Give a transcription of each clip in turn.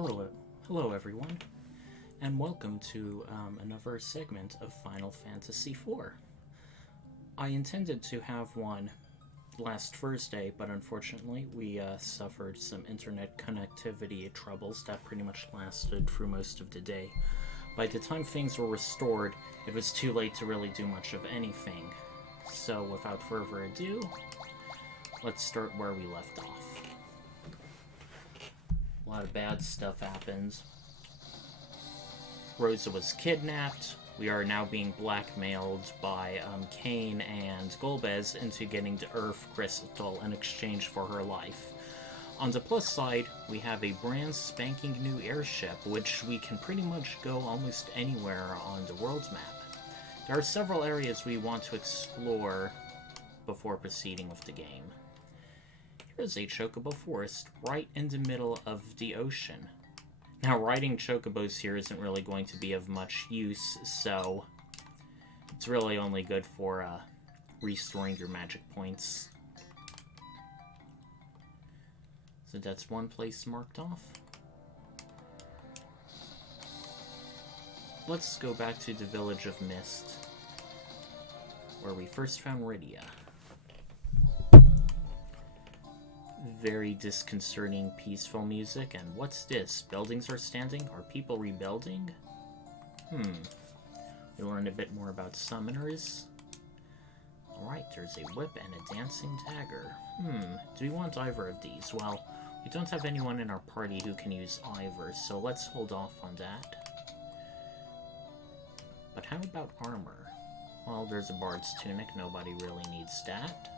Hello, hello everyone, and welcome to another segment of Final Fantasy IV. I intended to have one last Thursday, but unfortunately we suffered some internet connectivity troubles that pretty much lasted through most of the day. By the time things were restored, it was too late to really do much of anything. So without further ado, let's start where we left off. A lot of bad stuff happens. Rosa was kidnapped. We are now being blackmailed by Kain and Golbez into getting the Earth Crystal in exchange for her life. On the plus side, we have a brand spanking new airship, which we can pretty much go almost anywhere on the world's map. There are several areas we want to explore before proceeding with the game. Here's a chocobo forest right in the middle of the ocean. Now, riding chocobos here isn't really going to be of much use, so it's really only good for restoring your magic points. So that's one place marked off. Let's go back to the Village of Mist, where we first found Rydia. Very disconcerting, peaceful music. And what's this? Buildings are standing? Are people rebuilding? We learned a bit more about summoners. Alright, there's a whip and a dancing dagger. Do we want either of these? Well, we don't have anyone in our party who can use either, so let's hold off on that. But how about armor? Well, there's a bard's tunic, nobody really needs that.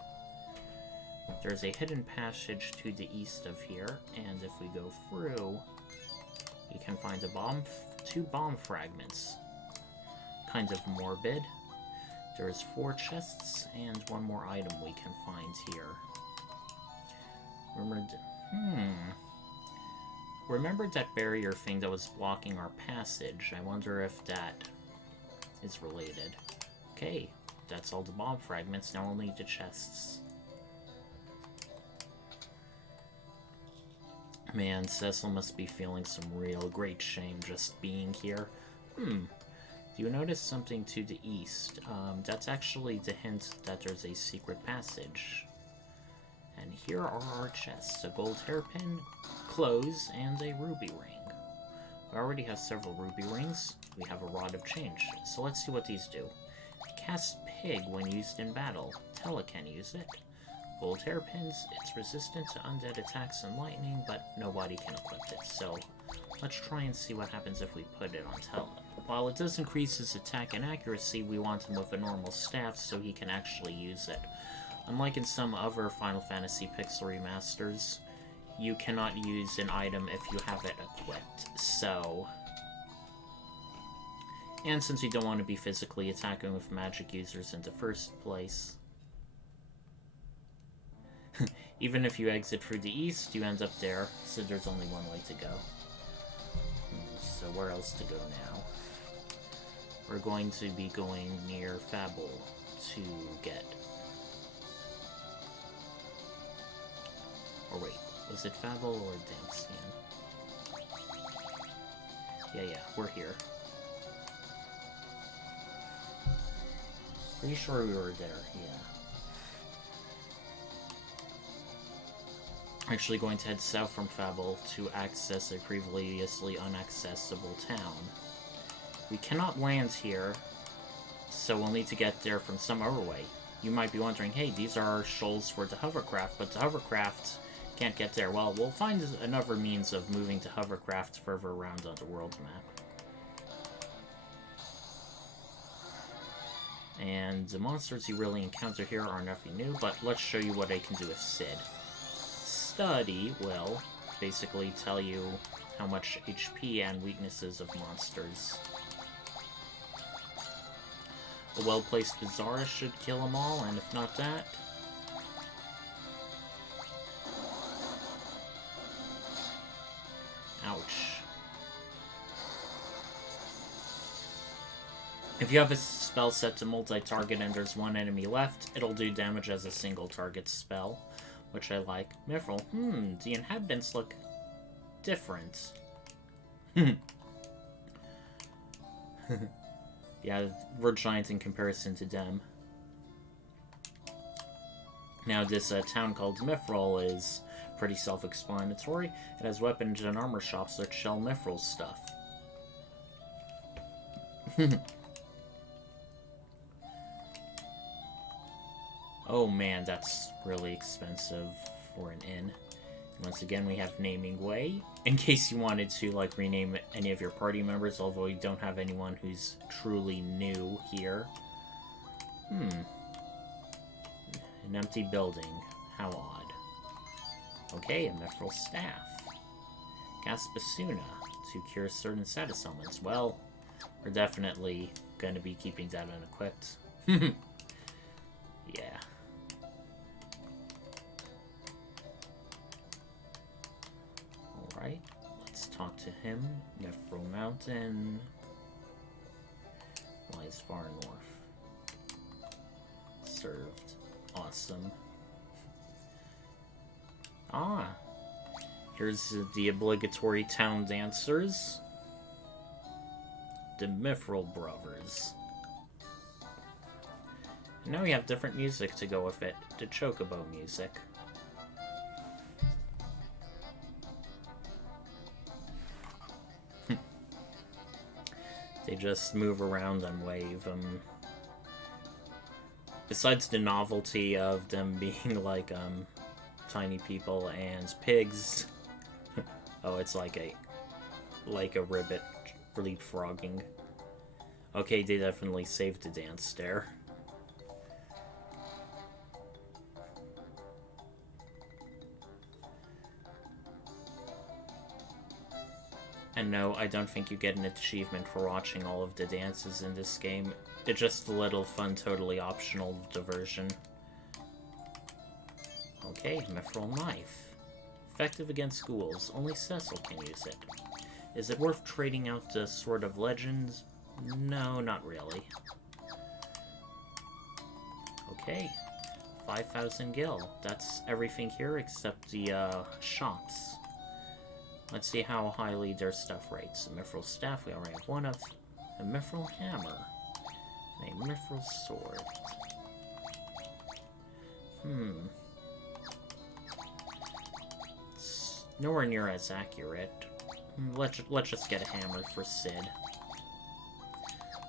There's a hidden passage to the east of here, and if we go through, you can find two bomb fragments. Kind of morbid. There's 4 chests and one more item we can find here. Remember that barrier thing that was blocking our passage? I wonder if that is related. Okay, that's all the bomb fragments, now we'll need the chests. Man, Cecil must be feeling some real great shame just being here. Do you notice something to the east? That's actually the hint that there's a secret passage. And here are our chests. A gold hairpin, clothes, and a ruby ring. We already have several ruby rings. We have a rod of change. So let's see what these do. Cast pig when used in battle. Tellah can use it. Gold hairpins, it's resistant to undead attacks and lightning, but nobody can equip it, so let's try and see what happens if we put it on Tellah. While it does increase his attack and accuracy, we want him with a normal staff so he can actually use it. Unlike in some other Final Fantasy Pixel remasters, you cannot use an item if you have it equipped, so... And since we don't want to be physically attacking with magic users in the first place... Even if you exit through the east, you end up there, so there's only one way to go. So where else to go now? We're going to be going near Fable to get... Or wait, was it Fable or Dancian? Yeah, we're here. Pretty sure we were there, yeah. Actually going to head south from Fable to access a previously inaccessible town. We cannot land here, so we'll need to get there from some other way. You might be wondering, hey, these are shoals for the hovercraft, but the hovercraft can't get there. Well, we'll find another means of moving the hovercraft further around on the world map. And the monsters you really encounter here are nothing new, but let's show you what I can do with Sid. Study will basically tell you how much HP and weaknesses of monsters. A well-placed Bizarra should kill them all, and if not that... Ouch. If you have a spell set to multi-target and there's one enemy left, it'll do damage as a single target spell, which I like. Mithril, the inhabitants look different. Yeah, we're giant in comparison to them. Now, this town called Mithril is pretty self-explanatory. It has weapons and armor shops that sell Mithril stuff. Oh man, that's really expensive for an inn. Once again, we have Naming Way. In case you wanted to, like, rename any of your party members, although you don't have anyone who's truly new here. An empty building. How odd. Okay, a Mithril Staff. Gaspasuna, to cure certain status ailments. Well, we're definitely going to be keeping that unequipped. Yeah. Alright, let's talk to him. Mithril Mountain lies far north. Served. Awesome. Ah, here's the obligatory town dancers. The Mithril Brothers. And now we have different music to go with it. The Chocobo music. They just move around and wave. Besides the novelty of them being like tiny people and pigs. Oh, it's like a ribbit leapfrogging. Okay, they definitely saved the dance there. And no, I don't think you get an achievement for watching all of the dances in this game. It's just a little fun, totally optional diversion. Okay, Mithril Knife. Effective against schools. Only Cecil can use it. Is it worth trading out the Sword of Legends? No, not really. Okay. 5,000 gil. That's everything here except the shops. Let's see how highly their stuff rates. A Mithril Staff, we already have one of. A Mithril Hammer. And a Mithril Sword. It's nowhere near as accurate. Let's just get a hammer for Sid.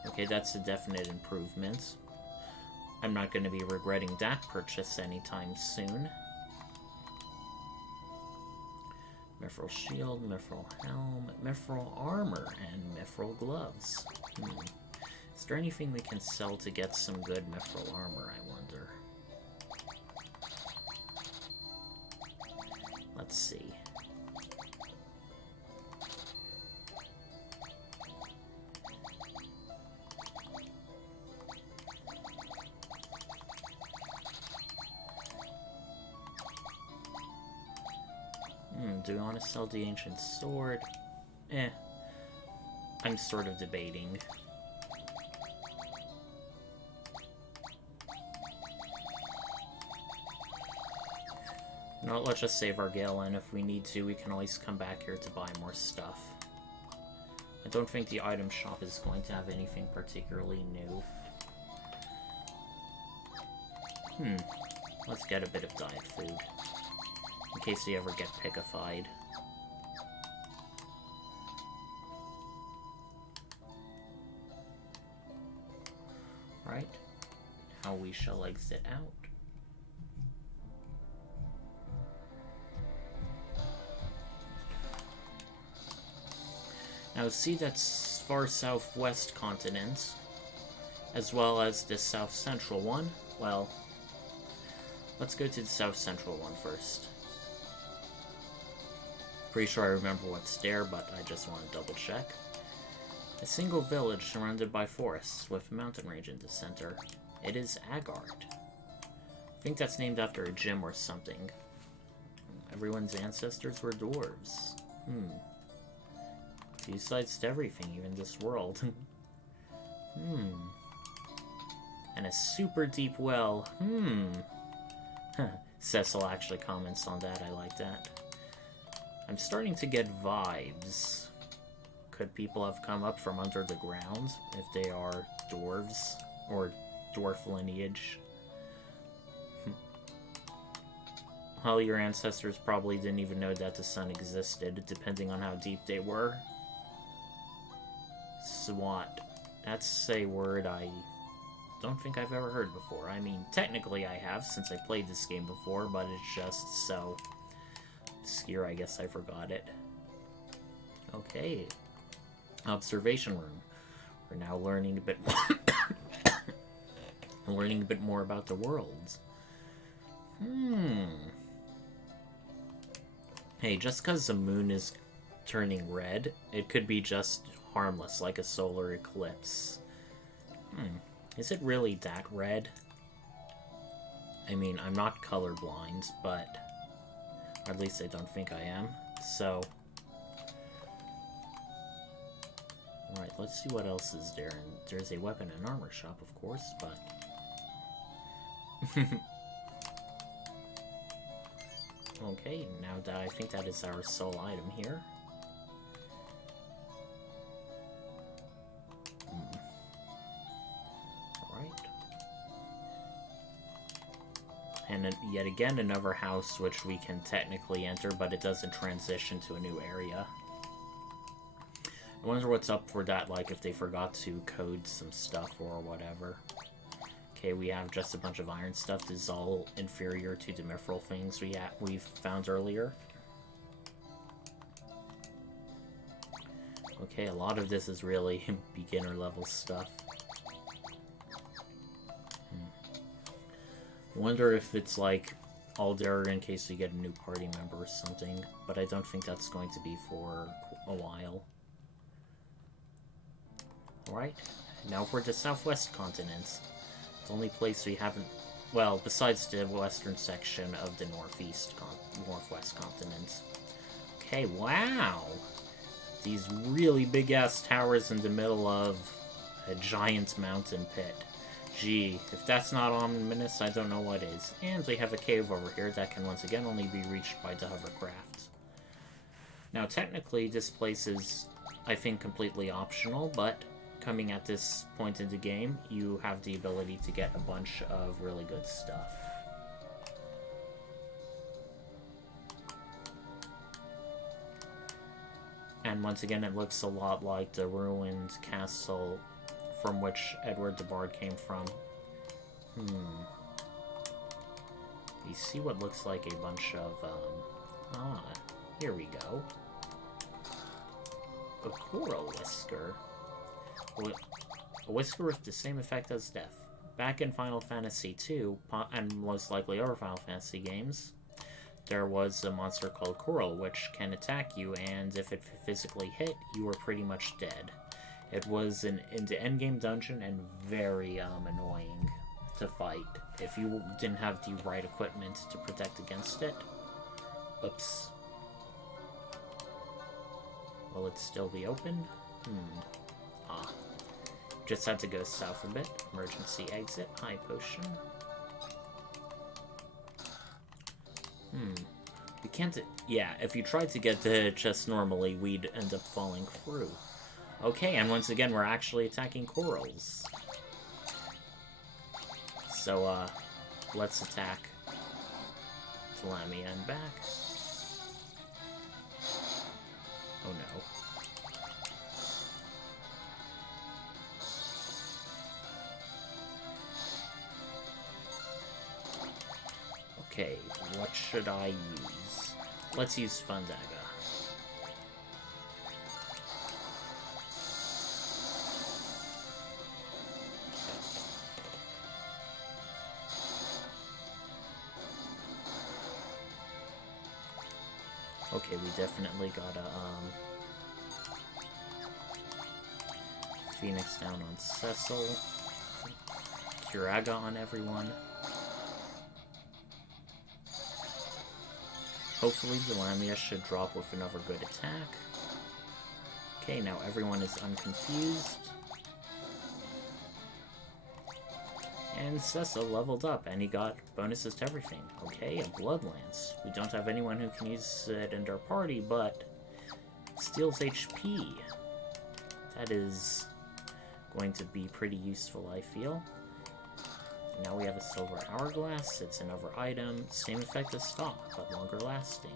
Okay, that's a definite improvement. I'm not going to be regretting that purchase anytime soon. Mithril Shield, Mithril Helm, Mithril Armor, and Mithril Gloves. Is there anything we can sell to get some good Mithril Armor, I wonder? Let's see. Do we want to sell the Ancient Sword? I'm sort of debating. No, let's just save our gale, and if we need to, we can always come back here to buy more stuff. I don't think the item shop is going to have anything particularly new. Let's get a bit of diet food. In case you ever get pickified. Right. Now we shall exit out. Now see that far southwest continent, as well as the south central one. Well, let's go to the south central one first. Pretty sure I remember what's there, but I just want to double check. A single village surrounded by forests with a mountain range in the center. It is Agard. I think that's named after a gym or something. Everyone's ancestors were dwarves. Two sides to everything, even this world. And a super deep well. Cecil actually comments on that, I like that. I'm starting to get vibes. Could people have come up from under the ground if they are dwarves or dwarf lineage? Well, your ancestors probably didn't even know that the sun existed, depending on how deep they were. Swat. That's a word I don't think I've ever heard before. I mean, technically I have, since I played this game before, but it's just so obscure, I guess I forgot it. Okay. Observation room. We're now learning a bit more learning a bit more about the world. Hey, just because the moon is turning red, it could be just harmless, like a solar eclipse. Is it really that red? I mean, I'm not colorblind, but at least I don't think I am, so... Alright, let's see what else is there. And there's a weapon and armor shop, of course, but... Okay, now that I think that is our sole item here. Alright. And yet again, another house which we can technically enter, but it doesn't transition to a new area. I wonder what's up for that, like if they forgot to code some stuff or whatever. Okay, we have just a bunch of iron stuff. This is all inferior to the mithril things we've found earlier. Okay, a lot of this is really beginner level stuff. I wonder if it's like all there in case we get a new party member or something, but I don't think that's going to be for a while. Alright, now for the southwest continent. The only place we haven't... Well, besides the western section of the northwest continent. Okay, wow! These really big-ass towers in the middle of a giant mountain pit. Gee, if that's not ominous, I don't know what is. And we have a cave over here that can once again only be reached by the hovercraft. Now, technically, this place is, I think, completely optional, but... coming at this point in the game, you have the ability to get a bunch of really good stuff. And once again, it looks a lot like the ruined castle from which Edward the Bard came from. We see what looks like a bunch of, here we go. A coral whisker. A whisker with the same effect as death. Back in Final Fantasy II, and most likely other Final Fantasy games, there was a monster called Coral, which can attack you, and if it physically hit, you were pretty much dead. It was in the endgame dungeon, and very annoying to fight if you didn't have the right equipment to protect against it. Oops. Will it still be open? Just had to go south a bit. Emergency exit. High potion. We can't... Yeah, if you tried to get the chest normally, we'd end up falling through. Okay, and once again, we're actually attacking corals. So, let's attack Tellah and back. Oh no. Okay, what should I use? Let's use Fundaga. Okay, we definitely gotta, Phoenix down on Cecil. Curaga on everyone. Hopefully, Delamius should drop with another good attack. Okay, now everyone is unconfused. And Cecil leveled up, and he got bonuses to everything. Okay, a Blood Lance. We don't have anyone who can use it in our party, but steals HP. That is going to be pretty useful, I feel. Now we have a silver hourglass. It's another item. Same effect as stock, but longer lasting.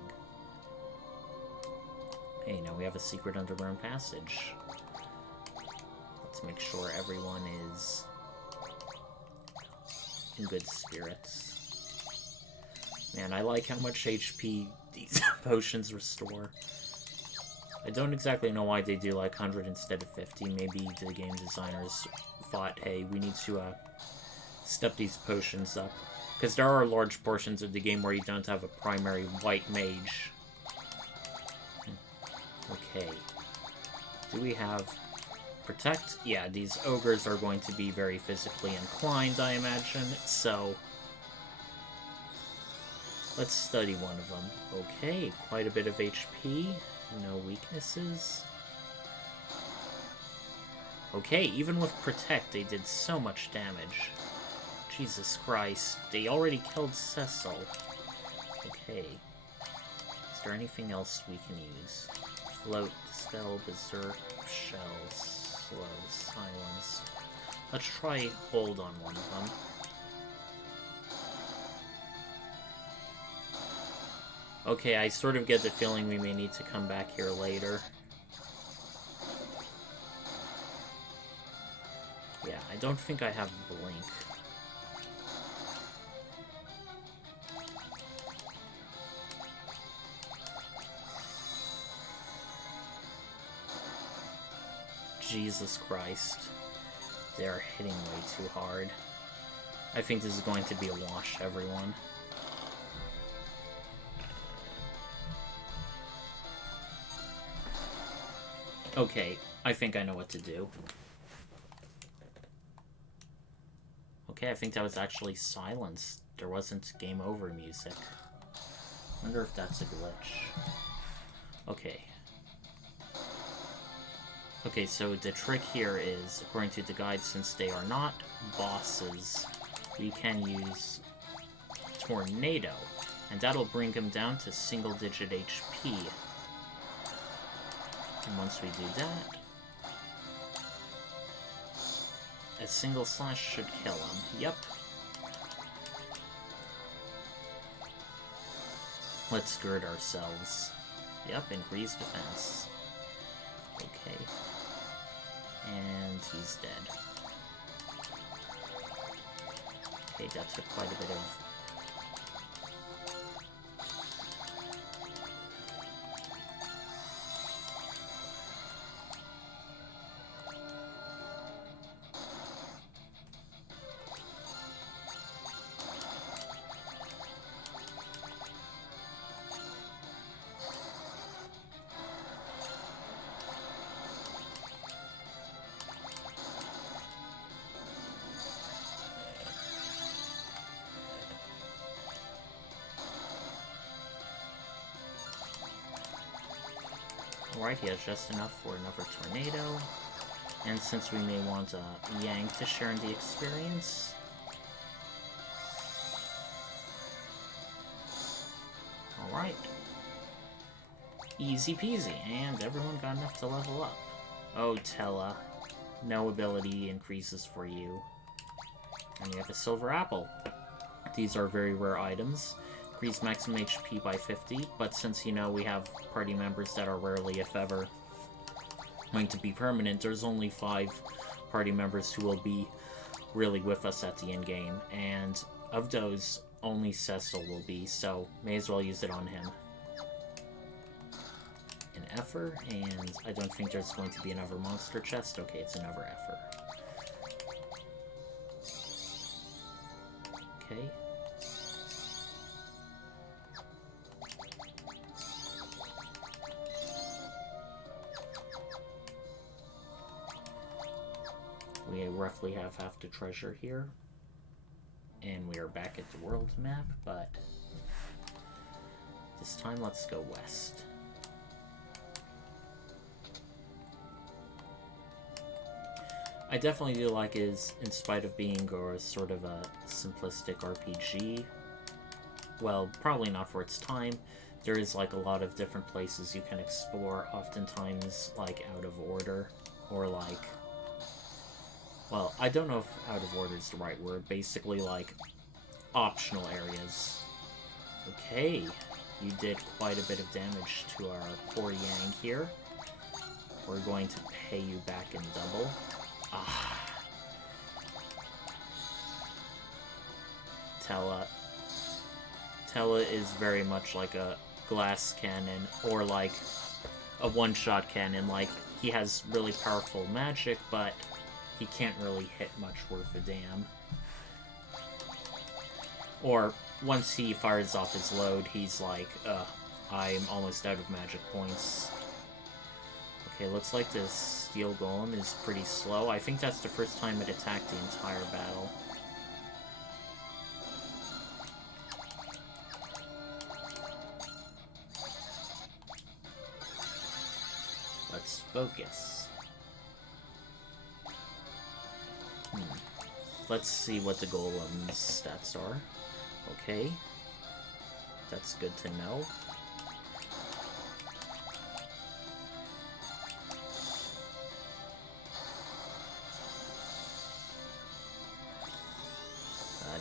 Hey, now we have a secret underground passage. Let's make sure everyone is in good spirits. Man, I like how much HP these potions restore. I don't exactly know why they do like 100 instead of 50. Maybe the game designers thought, hey, we need to step these potions up. Because there are large portions of the game where you don't have a primary white mage. Okay. Do we have protect? Yeah, these ogres are going to be very physically inclined, I imagine. So let's study one of them. Okay, quite a bit of HP. No weaknesses. Okay, even with protect, they did so much damage. Jesus Christ, they already killed Cecil. Okay. Is there anything else we can use? Float, dispel, berserk, shells, slow, silence. Let's try hold on one of them. Okay, I sort of get the feeling we may need to come back here later. Yeah, I don't think I have blink. Jesus Christ. They're hitting way too hard. I think this is going to be a wash, everyone. Okay, I think I know what to do. Okay, I think that was actually silence. There wasn't game over music. Wonder if that's a glitch. Okay. Okay, so the trick here is, according to the guide, since they are not bosses, we can use Tornado, and that'll bring them down to single-digit HP. And once we do that, a single slash should kill him. Yep. Let's gird ourselves. Yep, increase defense. Okay. And he's dead. Okay, that took quite a bit of... Alright, he has just enough for another tornado. And since we may want Yang to share in the experience... Alright. Easy peasy, and everyone got enough to level up. Oh, Tellah. No ability increases for you. And you have a silver apple. These are very rare items. Increase maximum HP by 50, but since, you know, we have party members that are rarely, if ever, going to be permanent, there's only 5 party members who will be really with us at the end game, and of those, only Cecil will be, so may as well use it on him. An Effer, and I don't think there's going to be another monster chest. Okay, it's another Effer. Okay. We roughly have half the treasure here. And we are back at the world map, but this time let's go west. I definitely do like is, in spite of being a sort of a simplistic RPG, well, probably not for its time, there is like a lot of different places you can explore, oftentimes like out of order. or like... Well, I don't know if out of order is the right word. Basically, like, optional areas. Okay, you did quite a bit of damage to our poor Yang here. We're going to pay you back in double. Ah. Tellah. Tellah is very much like a glass cannon, or like a one-shot cannon. Like, he has really powerful magic, but he can't really hit much worth a damn. Or, once he fires off his load, he's like, I'm almost out of magic points. Okay, looks like this steel golem is pretty slow. I think that's the first time it attacked the entire battle. Let's focus. Let's see what the golem's stats are. Okay. That's good to know.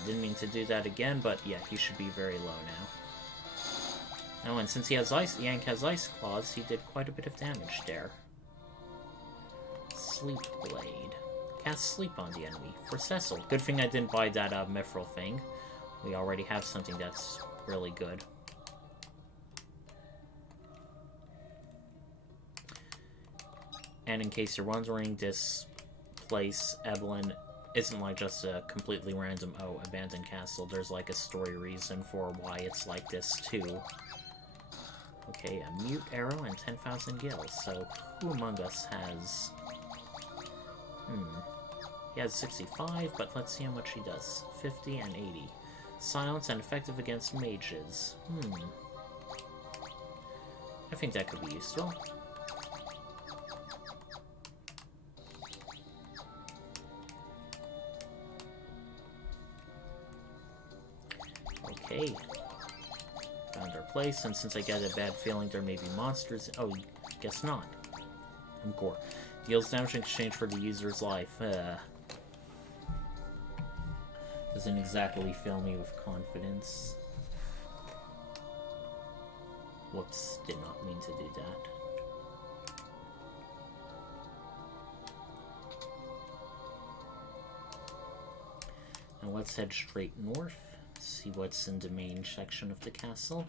Didn't mean to do that again, but yeah, he should be very low now. Oh, and since he has Yank has Ice Claws, he did quite a bit of damage there. Sleep Blade. Cast Sleep on the enemy for Cecil. Good thing I didn't buy that Mithril thing. We already have something that's really good. And in case you're wondering, this place, Evelyn, isn't like just a completely random, abandoned castle. There's like a story reason for why it's like this too. Okay, a mute arrow and 10,000 gills. So who among us has... He has 65, but let's see how much he does. 50 and 80. Silence and effective against mages. I think that could be useful. Okay. Found our place, and since I get a bad feeling there may be monsters... Oh, guess not. Gore. Deals damage in exchange for the user's life. Doesn't exactly fill me with confidence. Whoops, did not mean to do that. Now let's head straight north. See what's in the main section of the castle.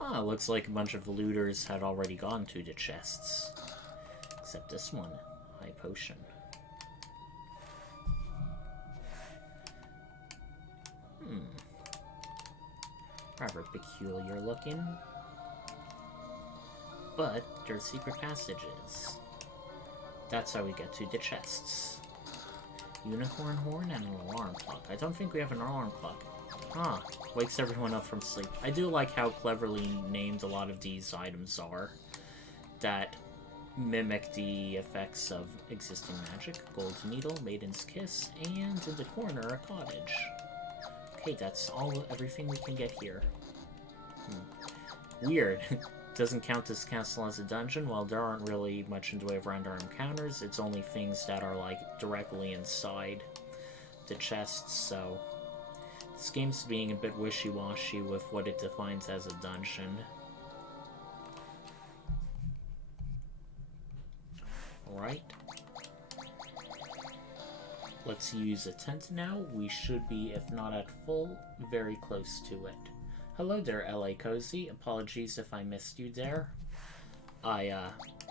Ah, looks like a bunch of looters had already gone to the chests. Except this one. High potion. Rather peculiar looking. But there's secret passages. That's how we get to the chests. Unicorn horn and an alarm clock. I don't think we have an alarm clock. Ah, wakes everyone up from sleep. I do like how cleverly named a lot of these items are. That mimic the effects of existing magic. Gold needle, maiden's kiss, and in the corner, a cottage. Okay, that's everything we can get here. Weird. Doesn't count this castle as a dungeon. Well, there aren't really much in the way of random encounters. It's only things that are, like, directly inside the chests, so... This game's being a bit wishy-washy with what it defines as a dungeon. Alright. Let's use a tent now. We should be, if not at full, very close to it. Hello there, LA Cozy. Apologies if I missed you there. I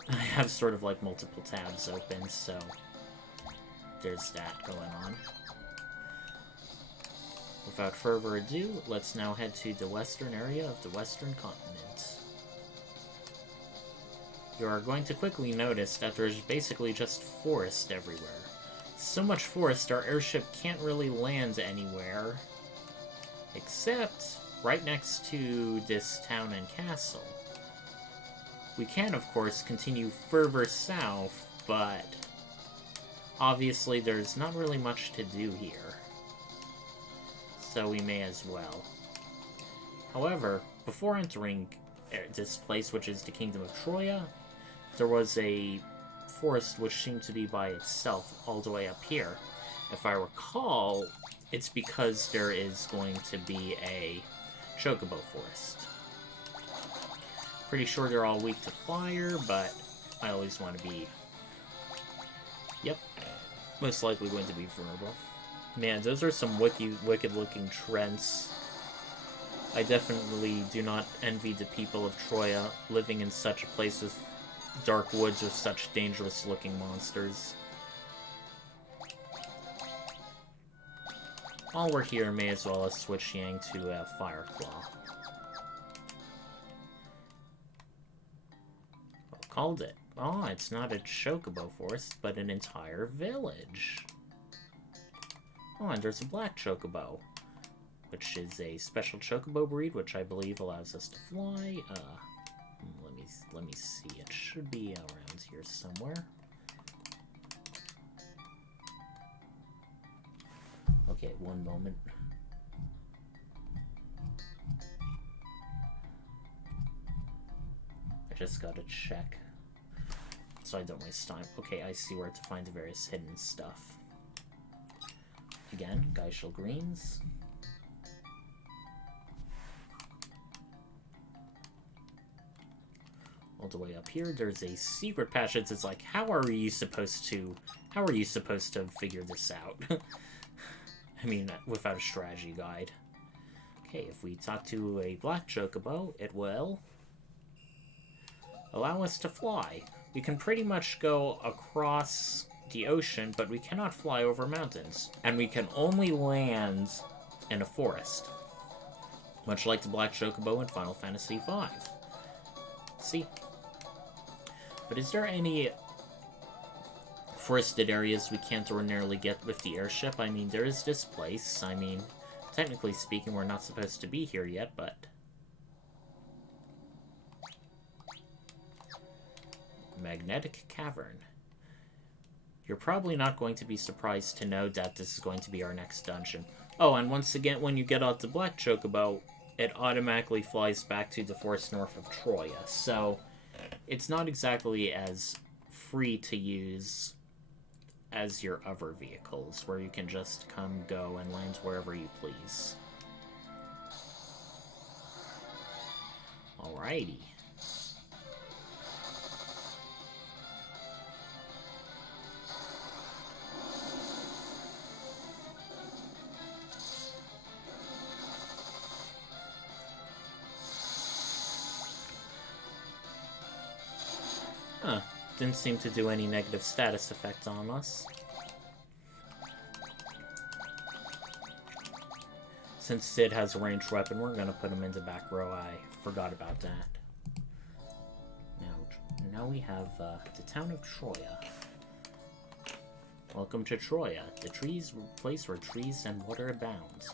have sort of like multiple tabs open, so there's that going on. Without further ado, let's now head to the western area of the western continent. You are going to quickly notice that there's basically just forest everywhere. So much forest, our airship can't really land anywhere, except right next to this town and castle. We can, of course, continue further south, but obviously there's not really much to do here. So we may as well. However, before entering this place, which is the Kingdom of Troya, there was a forest, which seemed to be by itself all the way up here. If I recall, it's because there is going to be a chocobo forest. Pretty sure they're all weak to fire, but I always want to be... Yep. Most likely going to be vulnerable. Man, those are some wicked-looking trends. I definitely do not envy the people of Troya living in such a place with dark woods with such dangerous-looking monsters. While we're here, may as well switch Yang to a Fireclaw. Called it. Oh, it's not a chocobo forest, but an entire village. Oh, and there's a black chocobo, which is a special chocobo breed, which I believe allows us to fly. Let me see. It should be around here somewhere. Okay, one moment. I just gotta check, so I don't waste time. Okay, I see where to find the various hidden stuff. Again, Geishel Greens. All the way up here, there's a secret passage. It's like, how are you supposed to figure this out? I mean, without a strategy guide. Okay, if we talk to a black chocobo, it will allow us to fly. We can pretty much go across the ocean, but we cannot fly over mountains. And we can only land in a forest. Much like the black chocobo in Final Fantasy V. See? But is there any forested areas we can't ordinarily get with the airship? I mean, there is this place. I mean, technically speaking, we're not supposed to be here yet, but... Magnetic Cavern. You're probably not going to be surprised to know that this is going to be our next dungeon. Oh, and once again, when you get out the black chocobo, it automatically flies back to the forest north of Troya. So, it's not exactly as free to use as your other vehicles, where you can just come, go, and land wherever you please. Alrighty. Huh. Didn't seem to do any negative status effect on us. Since Sid has a ranged weapon, we're gonna put him into back row. I forgot about that. Now we have the town of Troya. Welcome to Troya, the place where trees and water abound.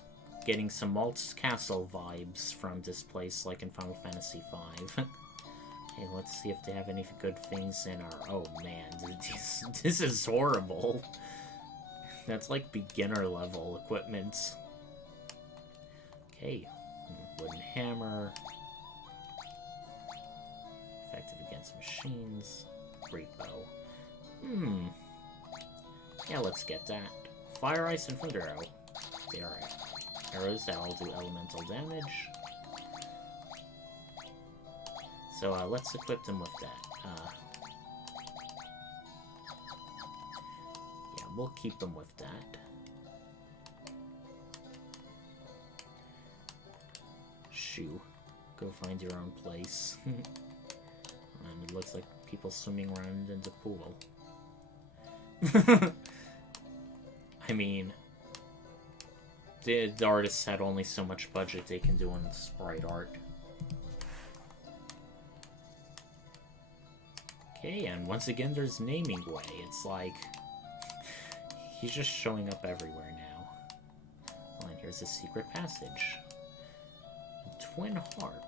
Getting some Malt's Castle vibes from this place, like in Final Fantasy V. Okay, let's see if they have any good things in our... Oh, man. This is horrible. That's like beginner level equipment. Okay. Wooden hammer. Effective against machines. Great bow. Yeah, let's get that. Fire, ice, and thunder arrow. They are arrows that all do elemental damage. So let's equip them with that. Yeah, we'll keep them with that. Shoo. Go find your own place. And it looks like people swimming around in the pool. I mean, the artists had only so much budget they can do on sprite art. Okay, and once again, there's Naming Way. It's like, he's just showing up everywhere now. Oh, and here's a secret passage. A twin harp.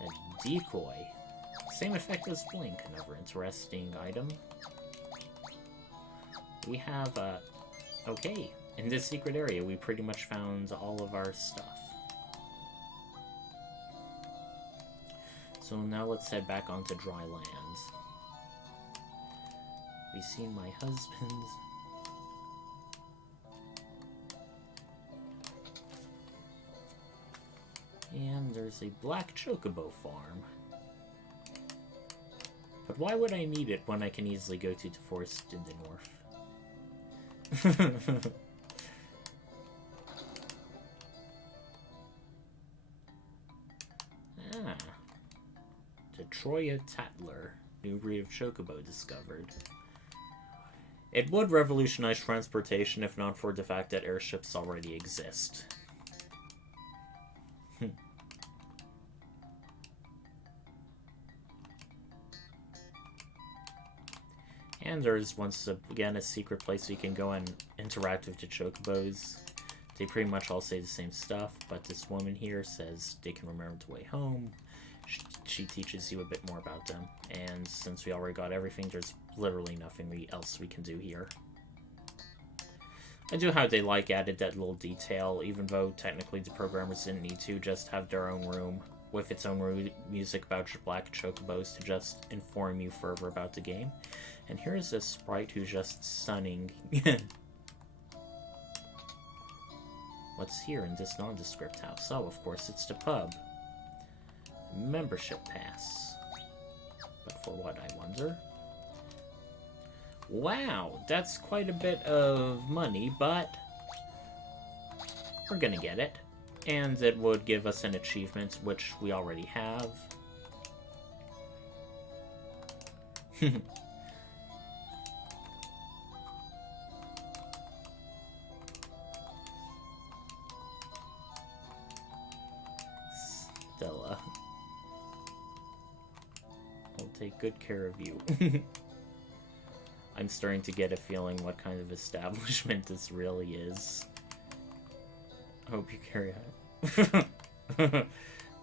A decoy. Same effect as Blink. Another interesting item. We have, okay. In this secret area, we pretty much found all of our stuff. So now let's head back onto dry land. We seen my husband. And there's a black chocobo farm. But why would I need it when I can easily go to the forest in the north? The Troya Tattler. New breed of chocobo discovered. It would revolutionize transportation if not for the fact that airships already exist. And there's once again a secret place you can go and interact with the chocobos. They pretty much all say the same stuff, but this woman here says they can remember the way home. She teaches you a bit more about them, and since we already got everything, there's literally nothing else we can do here. I do how they added that little detail, even though technically the programmers didn't need to, just have their own room with its own music about your black chocobos to just inform you further about the game. And here's a sprite who's just stunning. What's here in this nondescript house? Oh, of course, it's the pub. Membership pass. But for what, I wonder? Wow, that's quite a bit of money, but we're gonna get it. And it would give us an achievement, which we already have. Tellah. I'll take good care of you. I'm starting to get a feeling what kind of establishment this really is. Hope you carry on.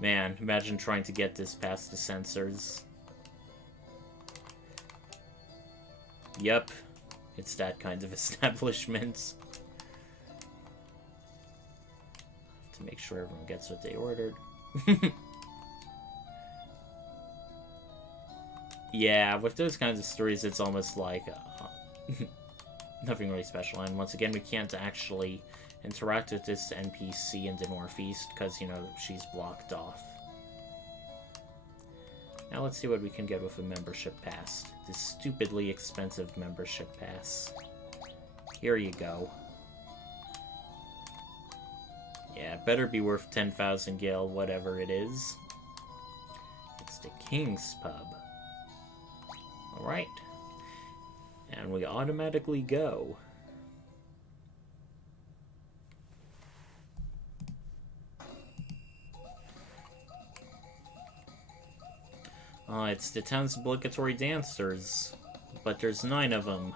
Man, imagine trying to get this past the sensors. Yep, it's that kind of establishment. To make sure everyone gets what they ordered. Yeah, with those kinds of stories, it's almost like nothing really special. And once again, we can't actually interact with this NPC in the northeast because, you know, she's blocked off. Now let's see what we can get with a membership pass. This stupidly expensive membership pass. Here you go. Yeah, better be worth 10,000 gil, whatever it is. It's the King's Pub. Alright. And we automatically go. It's the town's obligatory dancers, but there's 9 of them.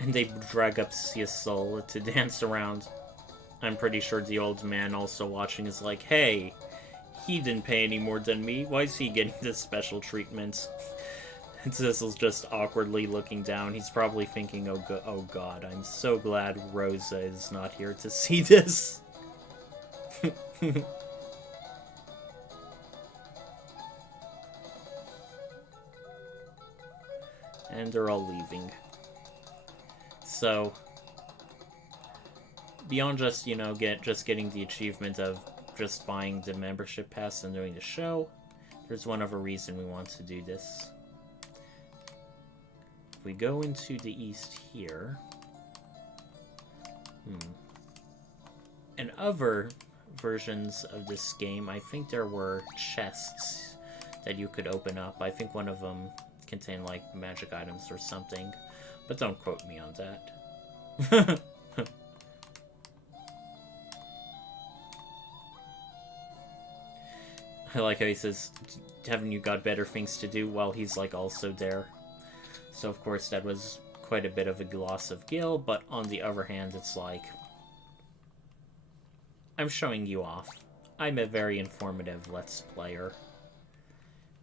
And they drag up Cecil to dance around. I'm pretty sure the old man also watching is like, hey, he didn't pay any more than me. Why is he getting this special treatment? And Cecil's just awkwardly looking down. He's probably thinking, oh god, I'm so glad Rosa is not here to see this. And they're all leaving. So, beyond just, you know, getting the achievement of just buying the membership pass and doing the show, there's one other reason we want to do this. If we go into the east here... In other versions of this game, I think there were chests that you could open up. I think one of them contained, like, magic items or something. But don't quote me on that. I like how he says, haven't you got better things to do, while he's, like, also there. So, of course, that was quite a bit of a gloss of Gil, but on the other hand, it's like, I'm showing you off. I'm a very informative Let's Player.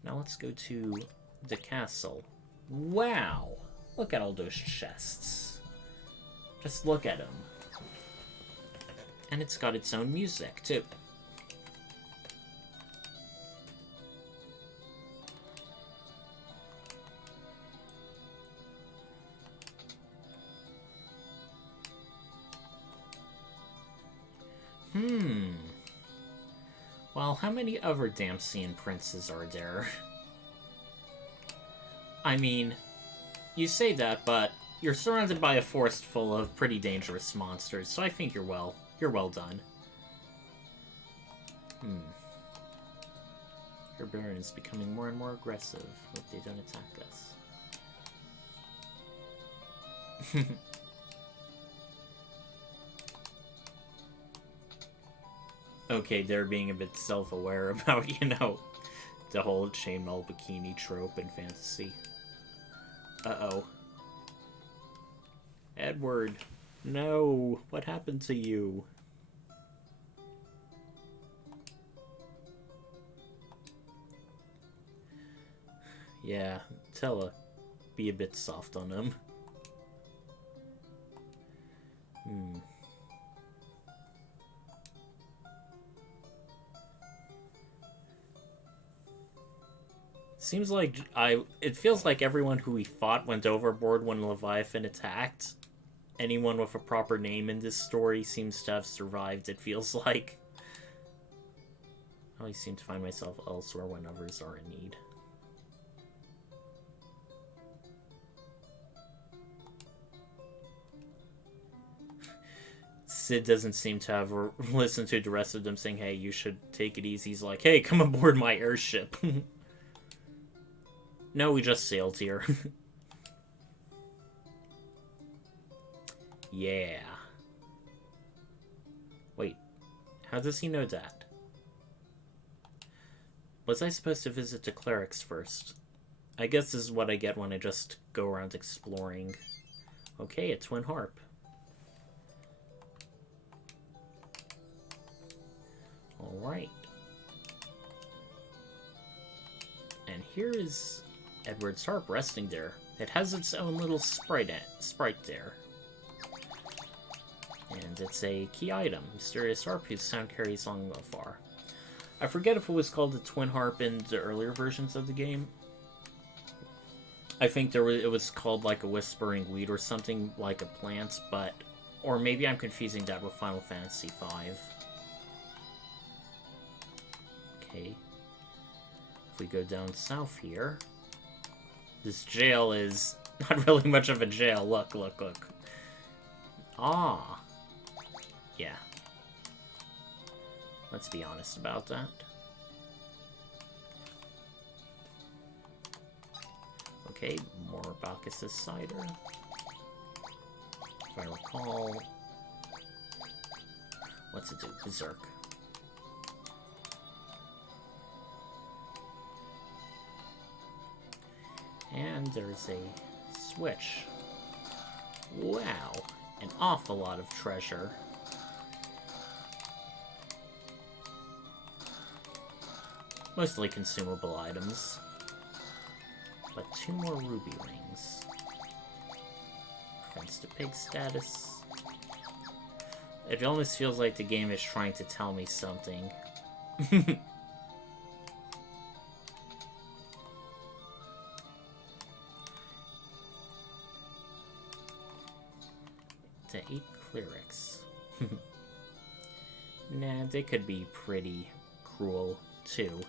Now let's go to the castle. Wow! Look at all those chests. Just look at them. And it's got its own music, too. Well, how many other Damsian princes are there? I mean, you say that, but you're surrounded by a forest full of pretty dangerous monsters, so I think you're well done. Your Baron is becoming more and more aggressive. Hope they don't attack us. Okay, they're being a bit self-aware about, you know, the whole chainmail bikini trope in fantasy. Uh-oh. Edward, no! What happened to you? Yeah, Tellah, be a bit soft on him. Seems like it feels like everyone who we fought went overboard when Leviathan attacked. Anyone with a proper name in this story seems to have survived, it feels like. I always seem to find myself elsewhere when others are in need. Sid doesn't seem to have listened to the rest of them saying, hey, you should take it easy. He's like, hey, come aboard my airship. No, we just sailed here. Yeah. Wait, how does he know that? Was I supposed to visit the clerics first? I guess this is what I get when I just go around exploring. Okay, a twin harp. Alright. And here is Edward's harp resting there. It has its own little sprite there. And it's a key item. Mysterious harp whose sound carries long and far. I forget if it was called the twin harp in the earlier versions of the game. I think it was called like a whispering weed or something like a plant, but... Or maybe I'm confusing that with Final Fantasy V. Okay. If we go down south here... This jail is not really much of a jail. Look, look, look. Ah. Yeah. Let's be honest about that. Okay, more Bacchus's cider. If I recall... What's it do? Berserk. And there's a switch. Wow, an awful lot of treasure. Mostly consumable items. But 2 more ruby rings. Fence to pig status. It almost feels like the game is trying to tell me something. To 8 clerics. Nah, they could be pretty cruel, too.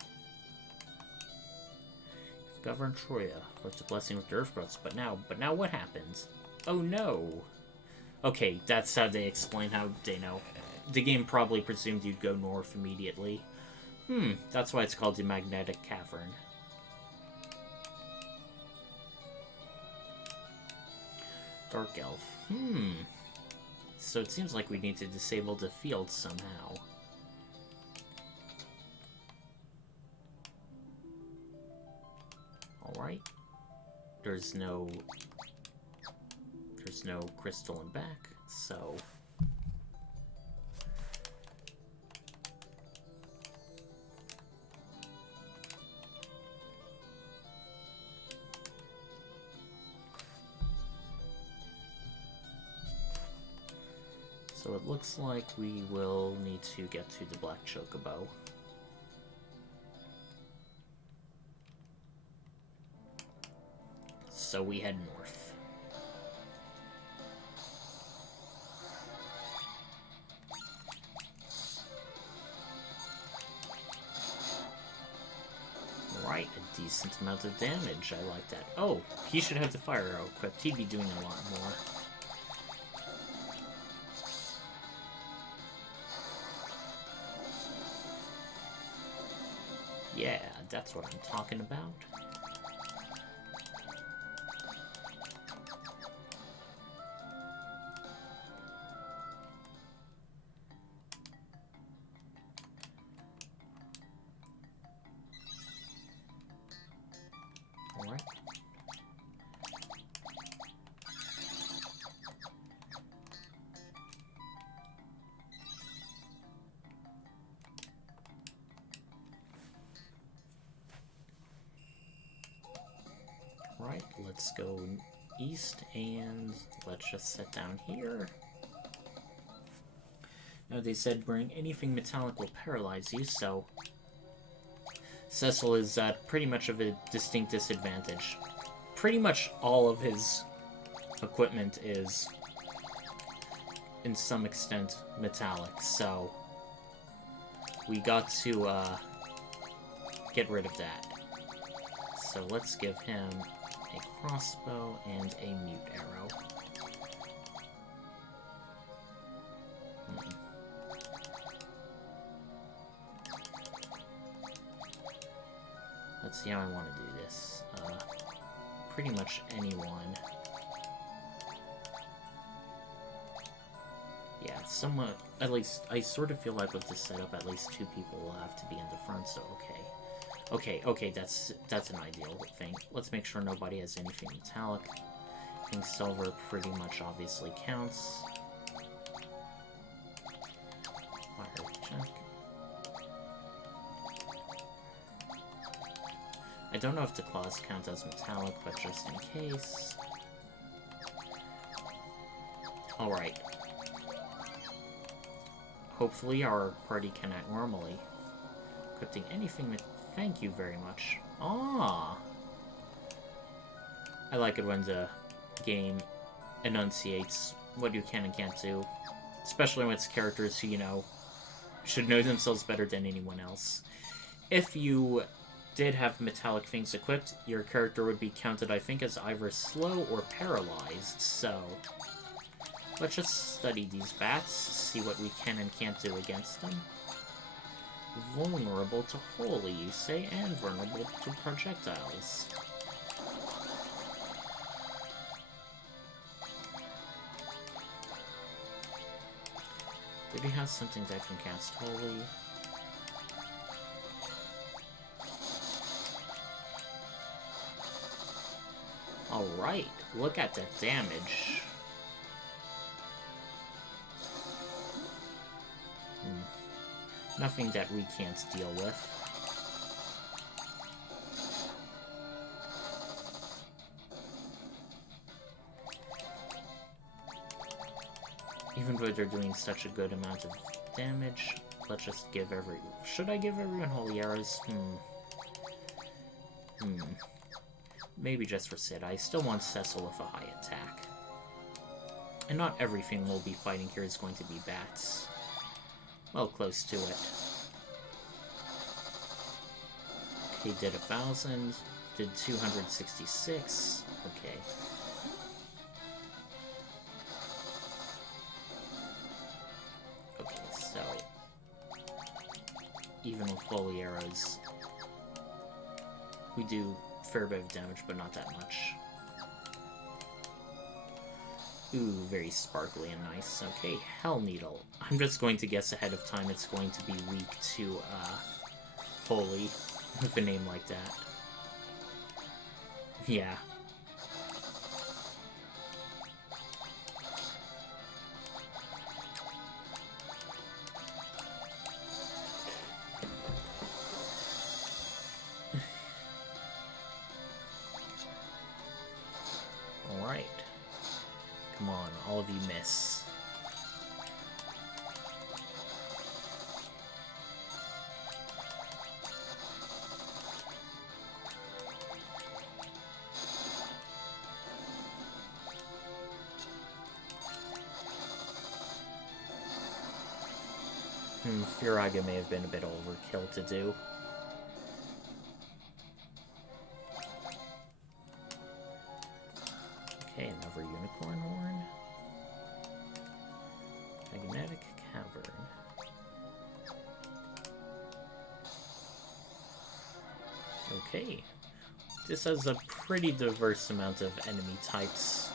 Govern Troya with the blessing of the Earthgrowths, but now what happens? Oh no! Okay, that's how they explain how they know. The game probably presumed you'd go north immediately. That's why it's called the Magnetic Cavern. Dark Elf. So it seems like we need to disable the field somehow. Alright. There's no there's no crystal in back, so... So it looks like we will need to get to the Black Chocobo. So we head north. Right, a decent amount of damage. I like that. Oh, he should have the fire arrow equipped. He'd be doing a lot more. Yeah, that's what I'm talking about. Alright. Right, let's go east and let's just sit down here. Now they said bring anything metallic will paralyze you, so Cecil is at pretty much of a distinct disadvantage. Pretty much all of his equipment is, in some extent, metallic, so we got to get rid of that. So let's give him a crossbow and a mute arrow. Let's see how I want to do this. Pretty much anyone. Yeah, somewhat, at least, I sort of feel like with this setup, at least 2 people will have to be in the front, so okay. Okay, that's an ideal thing. Let's make sure nobody has anything metallic. I think silver pretty much obviously counts. Fire check. I don't know if the claws count as metallic, but just in case. Alright. Hopefully our party can act normally. Equipping anything with... Thank you very much. Ah! I like it when the game enunciates what you can and can't do. Especially when it's characters who, you know, should know themselves better than anyone else. If you did have metallic things equipped, your character would be counted, I think, as either slow or paralyzed, so... Let's just study these bats, see what we can and can't do against them. Vulnerable to holy, you say, and vulnerable to projectiles. Did he have something that can cast holy? Alright, look at that damage. Nothing that we can't deal with. Even though they're doing such a good amount of damage, let's just give should I give everyone holy arrows? Maybe just for Sid. I still want Cecil with a high attack. And not everything we'll be fighting here is going to be bats. Well, close to it. He did 1,000, did 266, okay. Okay, so... Even with holy arrows, we do a fair bit of damage, but not that much. Ooh, very sparkly and nice. Okay, Hell Needle. I'm just going to guess ahead of time it's going to be weak to, Holy, with a name like that. Yeah. miss. Firaga may have been a bit overkill to do. Okay, another unicorn horn. Magnetic cavern. Okay. This has a pretty diverse amount of enemy types.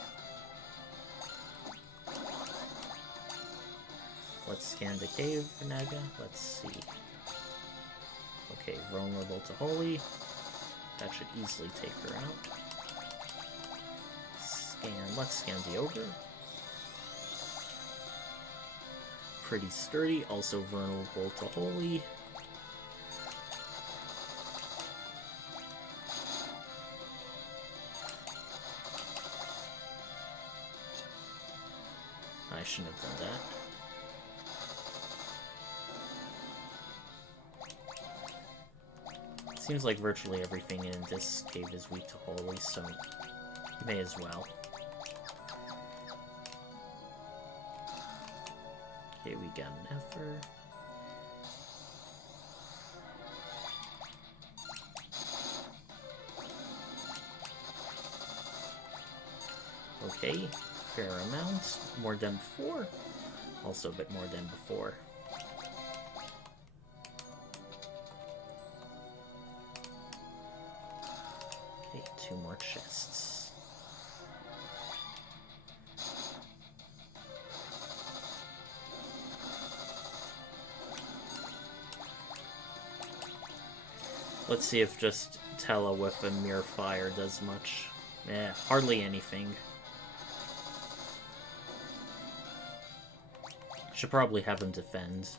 Let's scan the cave, Naga. Let's see. Okay, vulnerable to holy. That should easily take her out. Let's scan the ogre. Pretty sturdy, also vulnerable to holy. I shouldn't have done that. Seems like virtually everything in this cave is weak to holy, so may as well. Okay, we got an Effer. Okay, fair amount. More than before. Also a bit more than before. Okay, 2 more chests. Let's see if just Tellah with a mere fire does much. Hardly anything. Should probably have him defend.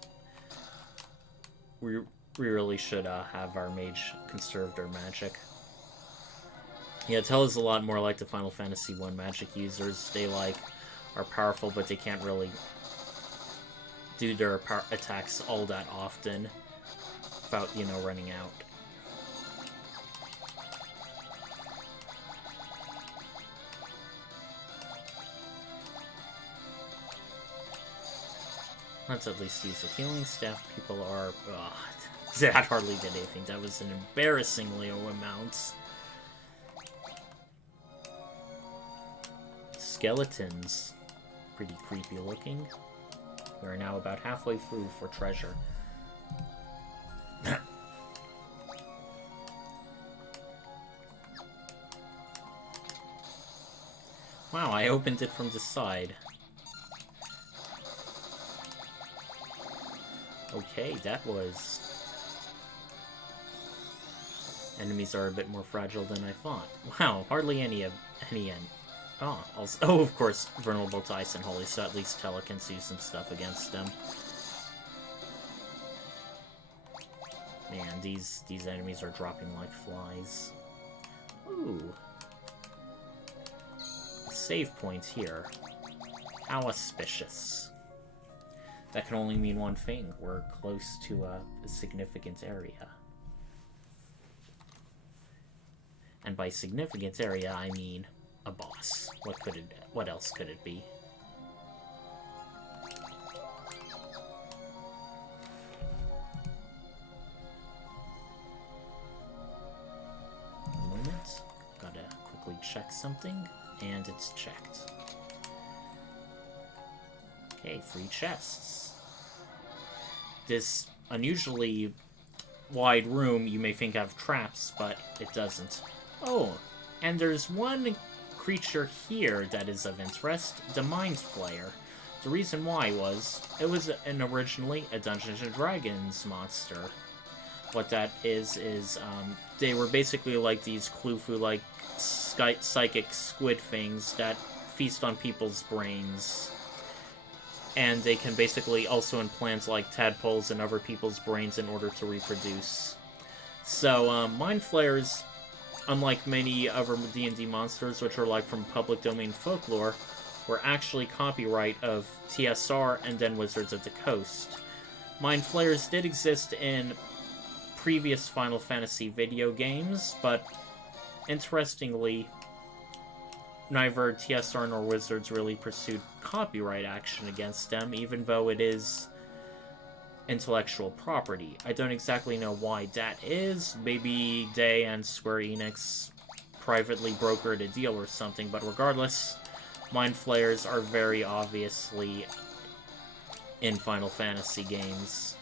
We really should have our mage conserve their magic. Yeah, Tellah's a lot more like the Final Fantasy 1 magic users. They are powerful, but they can't really do their attacks all that often without, running out. Let's at least use the healing staff. People are... that hardly did anything. That was an embarrassingly low amount. Skeletons. Pretty creepy looking. We are now about halfway through for treasure. Wow, I opened it from the side. Okay, that was... Enemies are a bit more fragile than I thought. Wow, hardly any end. Oh, of course, vulnerable to ice and holy, so at least Tellah can do some stuff against them. Man, these enemies are dropping like flies. Ooh. Save point here. How auspicious. That can only mean one thing. We're close to a significant area. And by significant area, I mean a boss. What else could it be? One moment. Gotta quickly check something, and it's checked. Okay, 3 chests. This unusually wide room, you may think have traps, but it doesn't. Oh, and there's one creature here that is of interest, the Mind Flayer. The reason why was, it was originally a Dungeons & Dragons monster. What that is they were basically like these Clufu-like psychic squid things that feast on people's brains. And they can basically also implant like tadpoles in other people's brains in order to reproduce. So, Mind Flayers, unlike many other D&D monsters, which are like from public domain folklore, were actually copyright of TSR and then Wizards of the Coast. Mind Flayers did exist in previous Final Fantasy video games, but interestingly, neither TSR nor Wizards really pursued copyright action against them, even though it is intellectual property. I don't exactly know why that is. Maybe they and Square Enix privately brokered a deal or something, but regardless, Mind Flayers are very obviously in Final Fantasy games.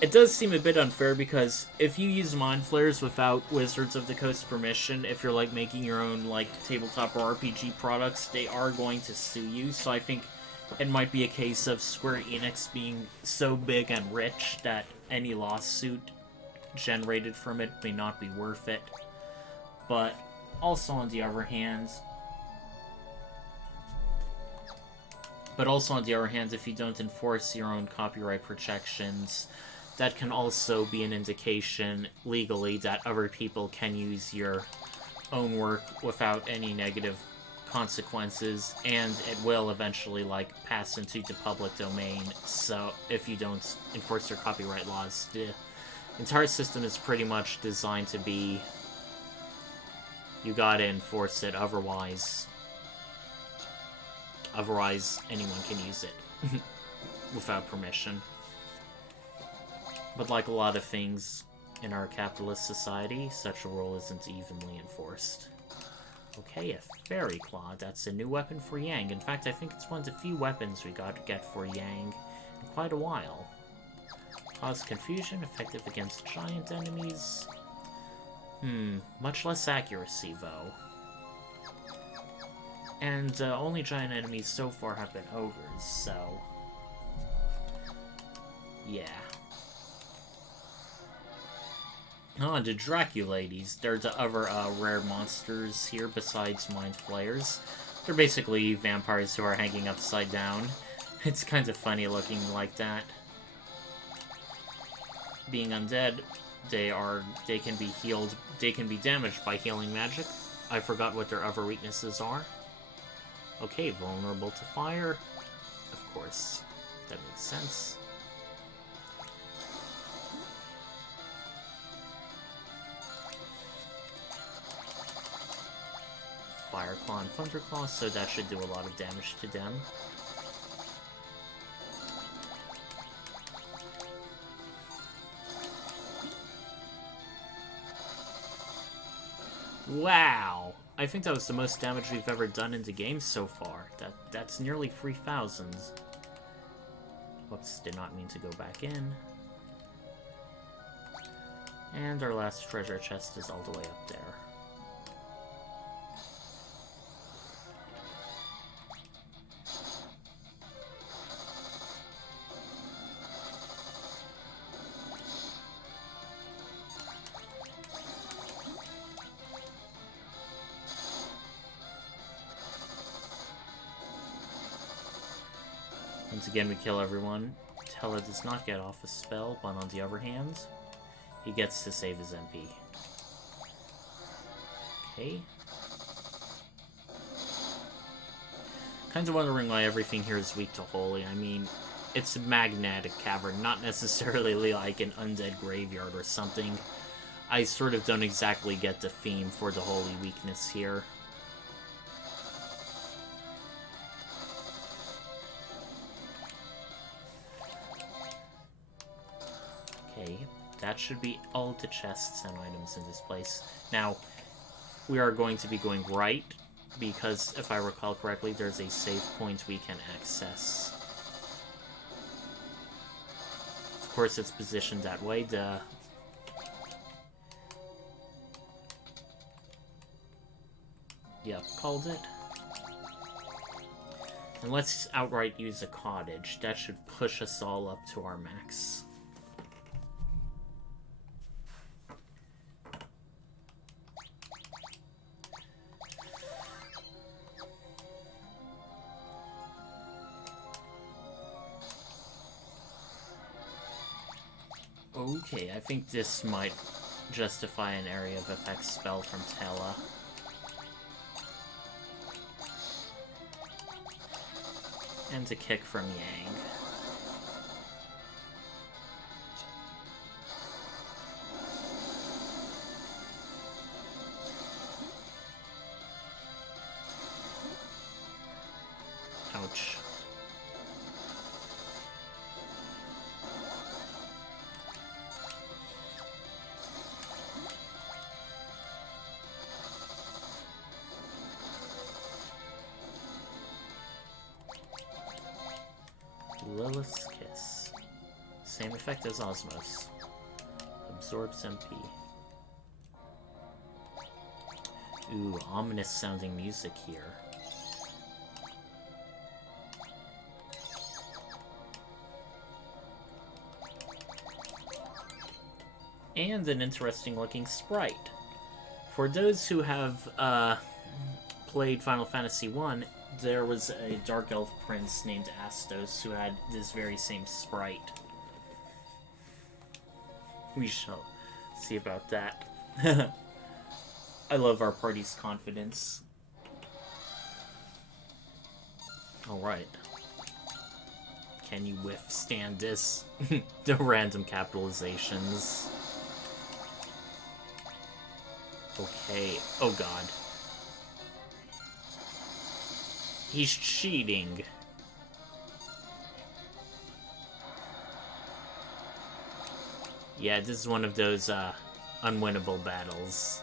It does seem a bit unfair because if you use Mind Flayers without Wizards of the Coast permission, if you're like making your own like tabletop or RPG products, they are going to sue you. So I think it might be a case of Square Enix being so big and rich that any lawsuit generated from it may not be worth it. But also on the other hand, if you don't enforce your own copyright protections, that can also be an indication legally that other people can use your own work without any negative consequences, and it will eventually like pass into the public domain. So if you don't enforce your copyright laws, the entire system is pretty much designed to be you gotta enforce it, otherwise anyone can use it without permission. But like a lot of things in our capitalist society, such a rule isn't evenly enforced. Okay, a Fairy Claw. That's a new weapon for Yang. In fact, I think it's one of the few weapons we got to get for Yang in quite a while. Cause confusion, effective against giant enemies. Much less accuracy, though. And only giant enemies so far have been ogres, so... yeah. Oh, the Draculades. They're the other rare monsters here besides Mind Flayers. They're basically vampires who are hanging upside down. It's kind of funny looking like that. Being undead, they can be healed. They can be damaged by healing magic. I forgot what their other weaknesses are. Okay, vulnerable to fire. Of course, that makes sense. Fire Claw and Thunder Claw, so that should do a lot of damage to them. Wow! I think that was the most damage we've ever done in the game so far. That's nearly 3,000. Whoops, did not mean to go back in. And our last treasure chest is all the way up there. Once again, we kill everyone. Tellah does not get off a spell, but on the other hand, he gets to save his MP. Okay. Kind of wondering why everything here is weak to Holy. I mean, it's a magnetic cavern, not necessarily like an undead graveyard or something. I sort of don't exactly get the theme for the Holy weakness here. Okay, that should be all the chests and items in this place. Now, we are going to be going right, because if I recall correctly, there's a save point we can access. Of course, it's positioned that way. Duh. Yep, called it. And let's outright use a cottage. That should push us all up to our max. Okay, I think this might justify an area of effect spell from Tellah. And a kick from Yang. Ouch. Lilith's Kiss. Same effect as Osmos. Absorbs MP. Ooh, ominous sounding music here. And an interesting looking sprite. For those who have played Final Fantasy I, there was a Dark Elf prince named Astos who had this very same sprite. We shall see about that. I love our party's confidence. Alright. Can you withstand this? The random capitalizations. Okay. Oh god. He's cheating. Yeah, this is one of those unwinnable battles.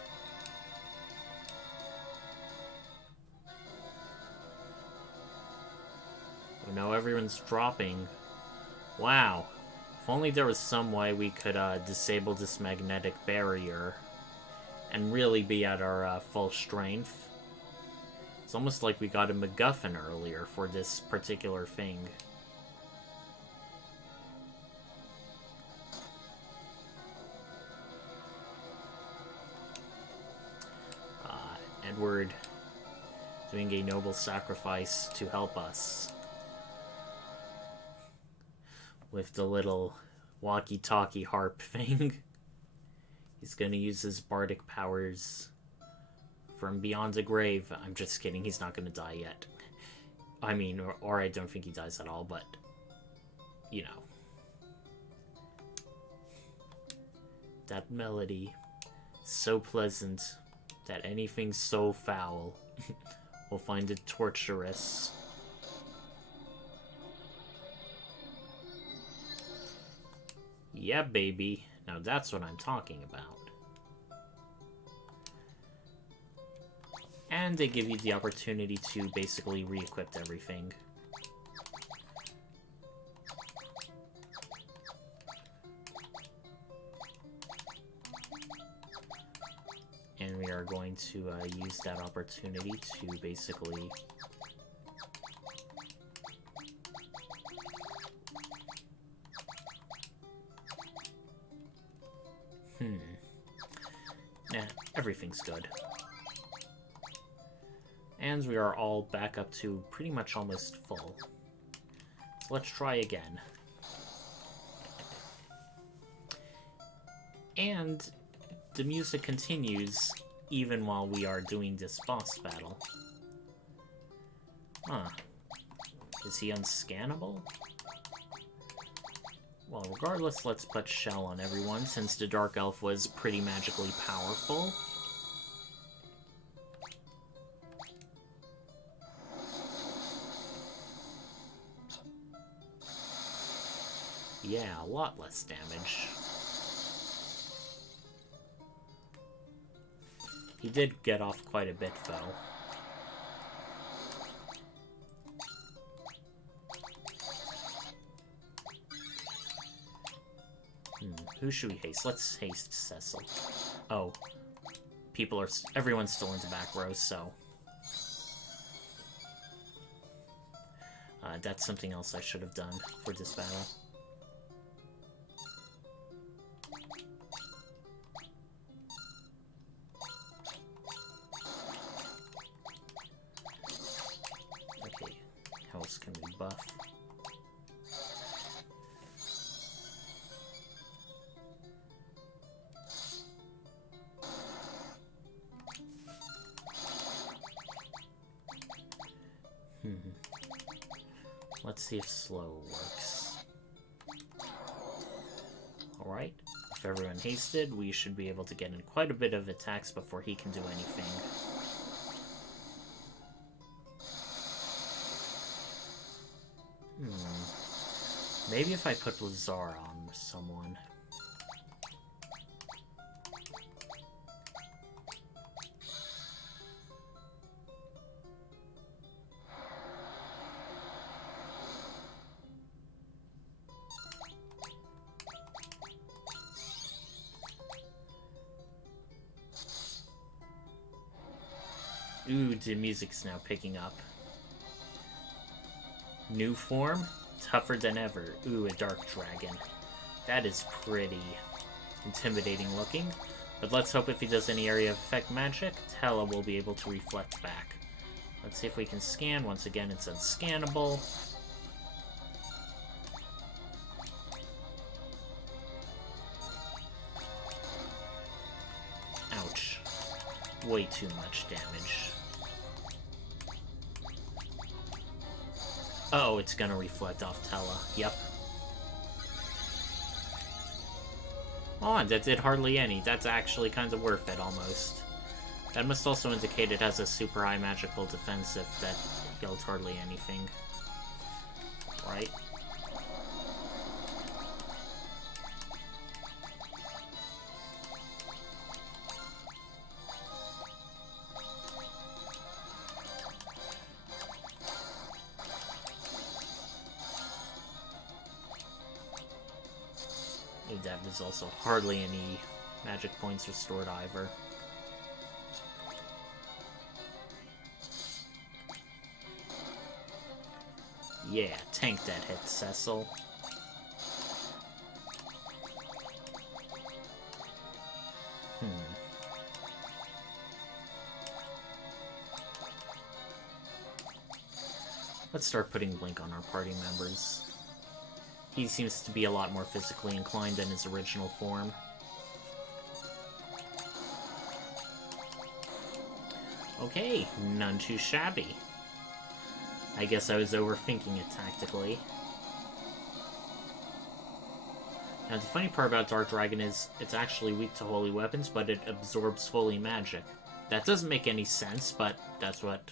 Oh no, everyone's dropping. Wow. If only there was some way we could disable this magnetic barrier and really be at our full strength. It's almost like we got a MacGuffin earlier for this particular thing. Edward doing a noble sacrifice to help us. With the little walkie-talkie harp thing. He's gonna use his bardic powers from beyond the grave. I'm just kidding, he's not gonna die yet. I mean, or I don't think he dies at all, but, you know. That melody, so pleasant, that anything so foul will find it torturous. Yeah, baby. Now that's what I'm talking about. And they give you the opportunity to basically re-equip everything. And we are going to use that opportunity to basically nah, everything's good. And we are all back up to pretty much almost full. So let's try again. And the music continues even while we are doing this boss battle. Huh. Is he unscannable? Well, regardless, let's put Shell on everyone, since the Dark Elf was pretty magically powerful. Yeah, a lot less damage. He did get off quite a bit, though. Who should we haste? Let's haste Cecil. Oh. Everyone's still in the back row, so... that's something else I should have done for this battle. Okay, how else can we buff? Let's see if slow works. Alright. If everyone hasted, we should be able to get in quite a bit of attacks before he can do anything. Maybe if I put Lazar on someone. Ooh, the music's now picking up. New form? Tougher than ever. Ooh, a dark dragon. That is pretty intimidating looking. But let's hope if he does any area of effect magic, Tellah will be able to reflect back. Let's see if we can scan. Once again, it's unscannable. Ouch. Way too much damage. Oh, it's gonna reflect off Tellah. Yep. Oh, and that did hardly any. That's actually kind of worth it, almost. That must also indicate it has a super high magical defense if that dealt hardly anything. Right? That was also hardly any magic points restored either. Yeah, tank that hit, Cecil. Let's start putting Blink on our party members. He seems to be a lot more physically inclined than his original form. Okay, none too shabby. I guess I was overthinking it tactically. Now, the funny part about Dark Dragon is it's actually weak to holy weapons, but it absorbs holy magic. That doesn't make any sense, but that's what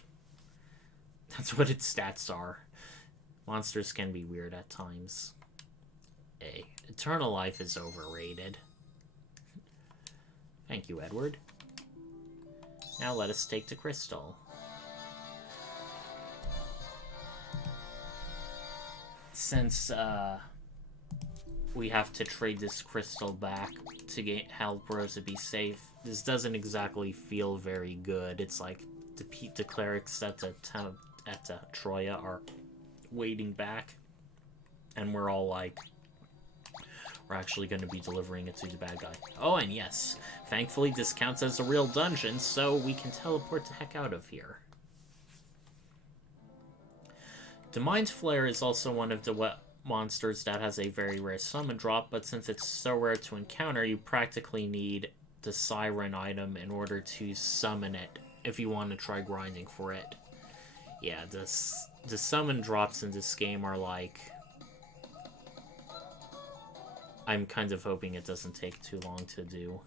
its stats are. Monsters can be weird at times. Eternal life is overrated. Thank you, Edward. Now let us take the crystal. Since we have to trade this crystal back to help Rosa be safe, this doesn't exactly feel very good. It's like the clerics at the Troya are waiting back, and we're all like, we're actually going to be delivering it to the bad guy. Oh, and yes, thankfully this counts as a real dungeon, so we can teleport the heck out of here. The Mind Flayer is also one of the monsters that has a very rare summon drop, but since it's so rare to encounter, you practically need the Siren item in order to summon it if you want to try grinding for it. Yeah, the summon drops in this game are like... I'm kind of hoping it doesn't take too long to do.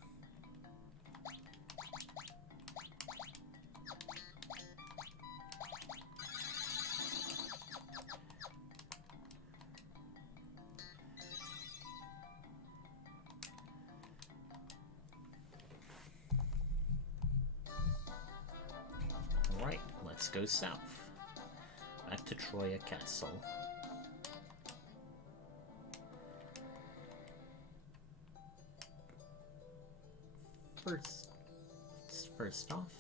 Alright, let's go south. Back to Troya Castle. First off,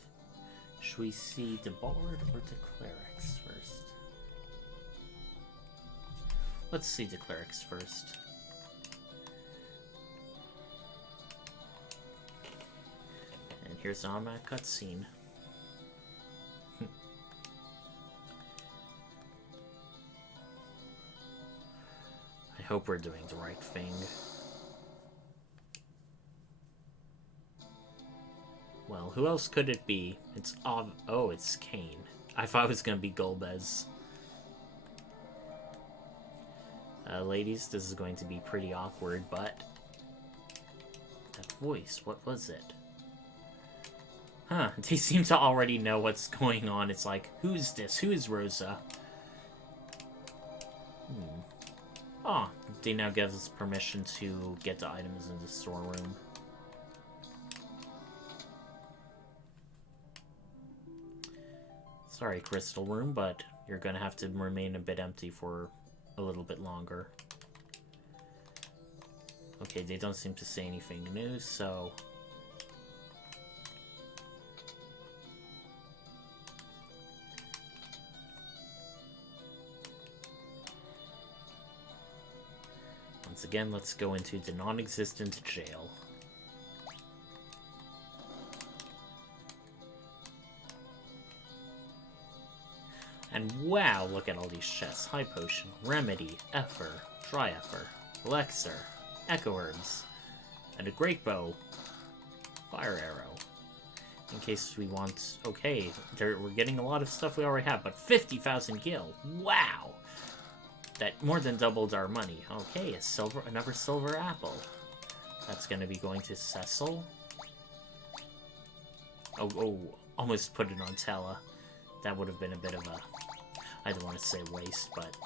should we see the bard or the clerics first? Let's see the clerics first. And here's the automatic cutscene. I hope we're doing the right thing. Well, who else could it be? It's oh, it's Kain. I thought it was gonna be Golbez. Ladies, this is going to be pretty awkward, but... That voice, what was it? Huh, they seem to already know what's going on. It's like, who's this? Who is Rosa? Oh, they now give us permission to get the items in the storeroom. Sorry, Crystal Room, but you're gonna have to remain a bit empty for a little bit longer. Okay, they don't seem to say anything new, so... Once again, let's go into the non-existent jail. And wow, look at all these chests. High Potion, Remedy, Ether, Tri-Ether, Elixir, Echo Herbs, and a Great Bow, Fire Arrow. In case we want... Okay, we're getting a lot of stuff we already have, but 50,000 gil! Wow! That more than doubled our money. Okay, another silver apple. That's gonna be going to Cecil. Oh, almost put it on Tellah. That would have been a bit of a... I don't want to say waste, but...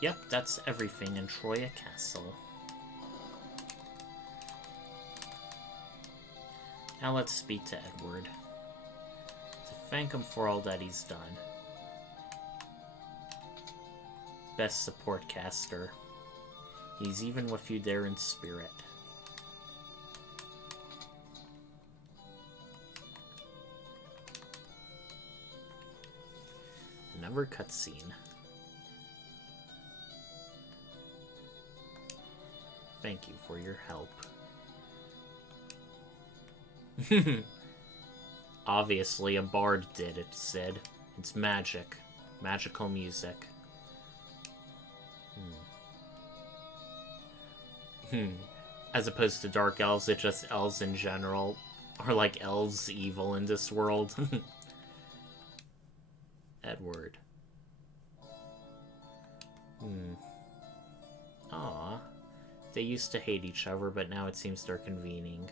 Yep, that's everything in Troya Castle. Now let's speak to Edward. To thank him for all that he's done. Best support caster. He's even with you there in spirit. Another cutscene. Thank you for your help. Obviously, a bard did it, Sid. It's magic. Magical music. As opposed to dark elves, it's just elves in general. Are like elves evil in this world? Edward. Aw. They used to hate each other, but now it seems they're convening.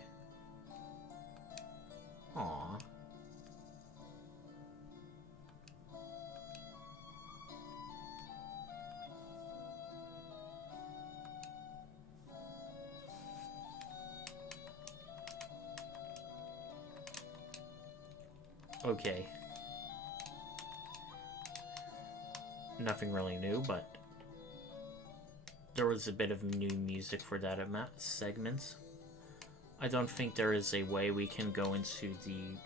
Aww. Okay. Nothing really new, but there was a bit of new music for that segment. I don't think there is a way we can go into the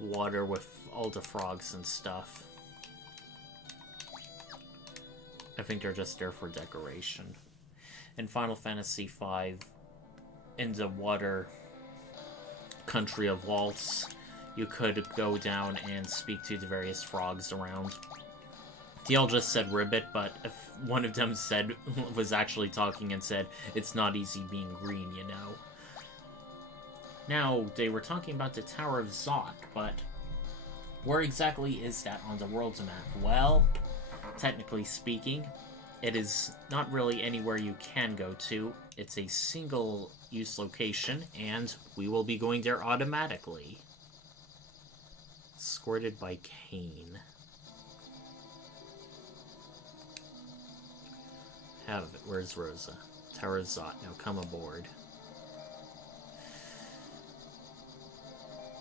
water with all the frogs and stuff. I think they're just there for decoration. In Final Fantasy V, in the water country of Waltz, you could go down and speak to the various frogs around. DL just said ribbit, but if one of them was actually talking and said, it's not easy being green, you know. Now, they were talking about the Tower of Zot, but where exactly is that on the world's map? Well, technically speaking, it is not really anywhere you can go to. It's a single-use location, and we will be going there automatically. Escorted by Kain. Where's Rosa? Tower of Zot. Now come aboard.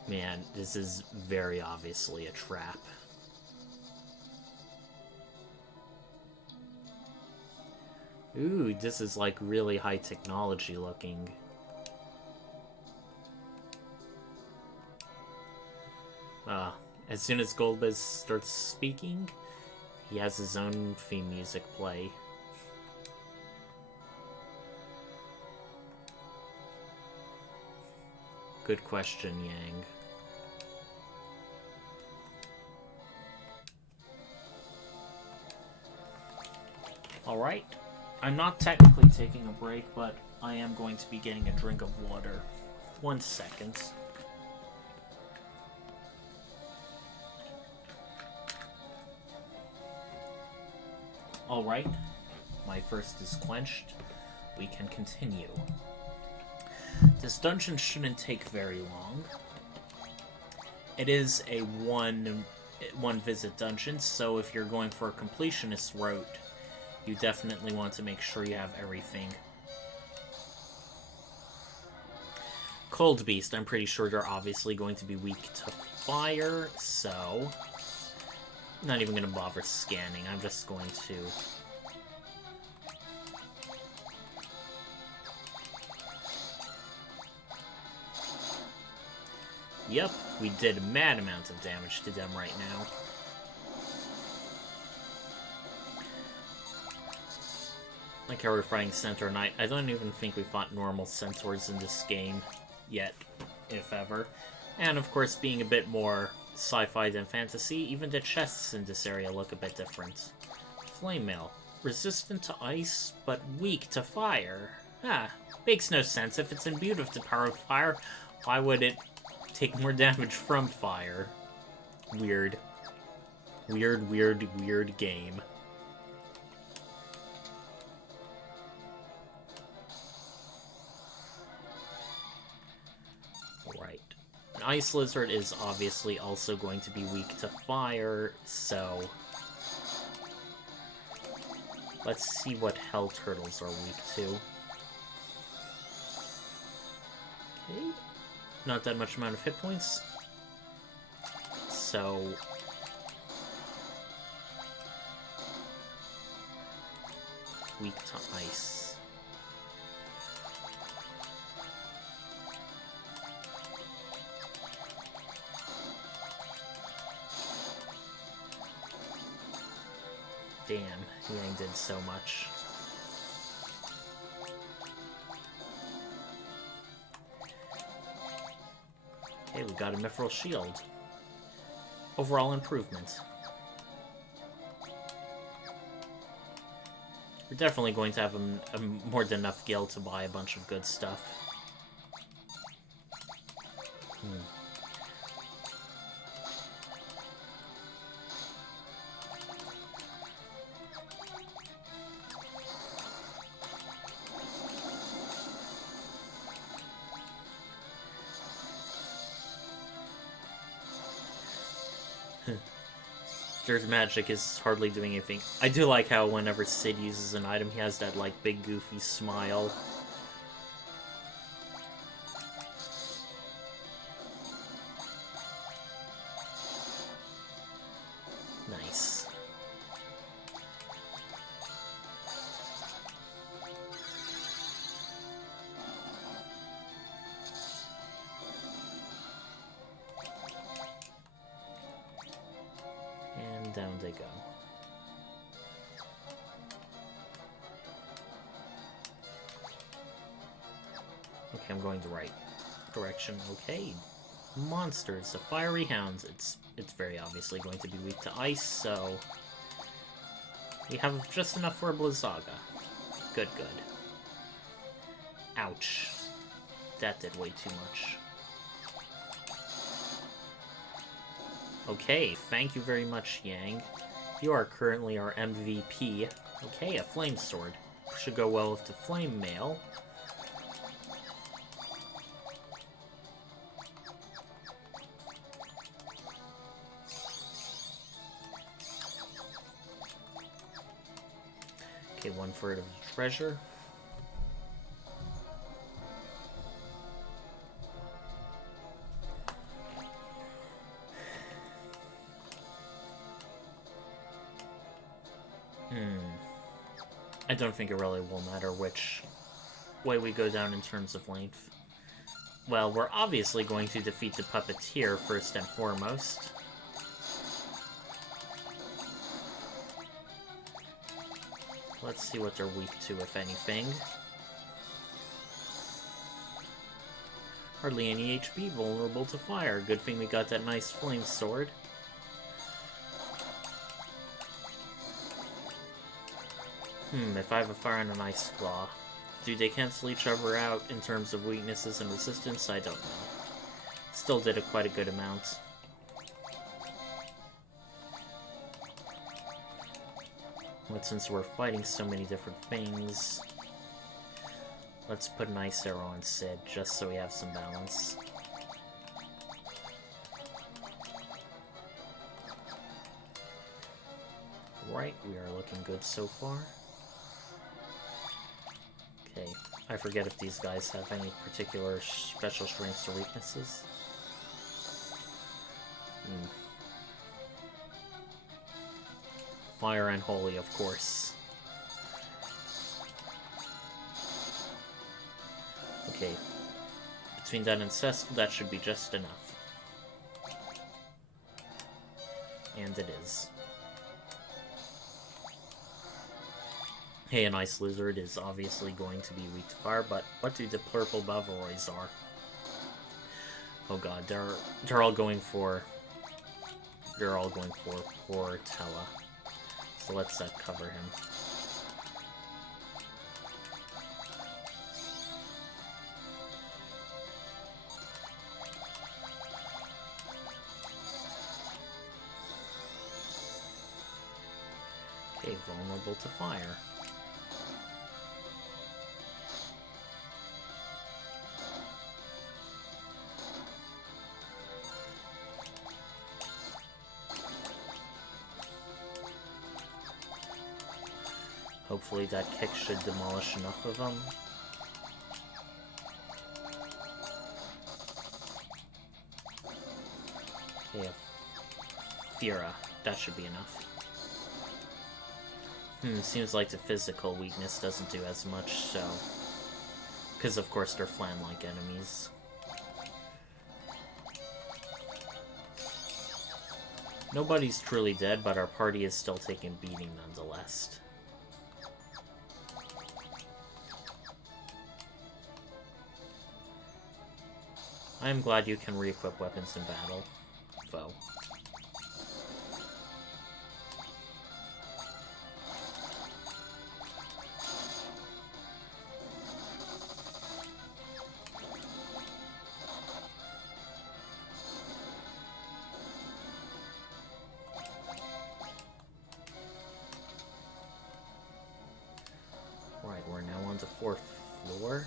Man, this is very obviously a trap. Ooh, this is like really high technology looking. As soon as Golbez starts speaking, he has his own theme music play. Good question, Yang. Alright. I'm not technically taking a break, but I am going to be getting a drink of water. 1 second. Alright. My thirst is quenched. We can continue. This dungeon shouldn't take very long. It is a one visit dungeon, so if you're going for a completionist route, you definitely want to make sure you have everything. Cold Beast, I'm pretty sure they're obviously going to be weak to fire, so I'm not even going to bother scanning. I'm just going to... Yep, we did mad amounts of damage to them right now. Like how we're fighting Centaur Knight. I don't even think we fought normal centaurs in this game yet, if ever. And of course, being a bit more sci-fi than fantasy, even the chests in this area look a bit different. Flame mail. Resistant to ice, but weak to fire. Ah, makes no sense. If it's imbued with the power of fire, why would it take more damage from fire? Weird. Weird game. Right. An ice lizard is obviously also going to be weak to fire, so... Let's see what hell turtles are weak to. Okay. Not that much amount of hit points. So... weak to ice. Damn, Yang did so much. Okay, we got a Mithril Shield. Overall improvement. We're definitely going to have a more than enough gil to buy a bunch of good stuff. There's magic is hardly doing anything. I do like how whenever Sid uses an item, he has that, like, big goofy smile. Nice. And down they go. Okay, I'm going the right direction. Okay. Monsters, the fiery hounds. It's very obviously going to be weak to ice, so we have just enough for a Blizzaga. Good. Ouch. That did way too much. Okay, thank you very much, Yang. You are currently our MVP. Okay, a flame sword. Should go well with the flame mail. Okay, 1/3 of the treasure. I don't think it really will matter which way we go down in terms of length. Well, we're obviously going to defeat the puppeteer first and foremost. Let's see what they're weak to, if anything. Hardly any HP, vulnerable to fire. Good thing we got that nice flame sword. If I have a fire and an ice claw, do they cancel each other out in terms of weaknesses and resistance? I don't know. Still did quite a good amount. But since we're fighting so many different things, let's put an ice arrow on Sid, just so we have some balance. Right, we are looking good so far. Okay, I forget if these guys have any particular special strengths or weaknesses. Fire and Holy, of course. Okay, between that and Cecil, that should be just enough. And it is. Hey, an Ice Lizard is obviously going to be weak to fire, but what do the purple Bavaroys are? Oh god, they're all going for poor Tellah. So let's cover him. Okay, vulnerable to fire. Hopefully that kick should demolish enough of them. Okay, Fira. That should be enough. Seems like the physical weakness doesn't do as much, so... Because of course they're flan-like enemies. Nobody's truly dead, but our party is still taking beating nonetheless. I am glad you can re-equip weapons in battle, foe. Right, we're now on the 4th floor.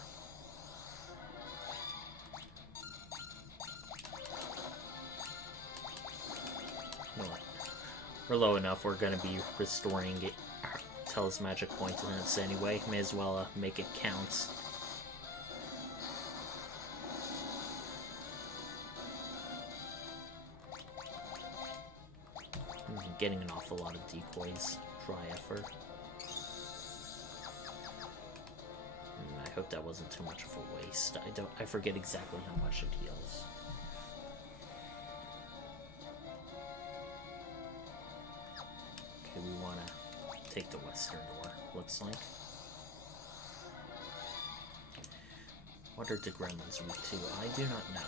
We're low enough, we're gonna be restoring Tellah's magic points anyway. May as well make it count. Getting an awful lot of decoys. Try effort. I hope that wasn't too much of a waste. I forget exactly how much it heals. We want to take the western door, looks like. What are the gremlins weak to? I do not know.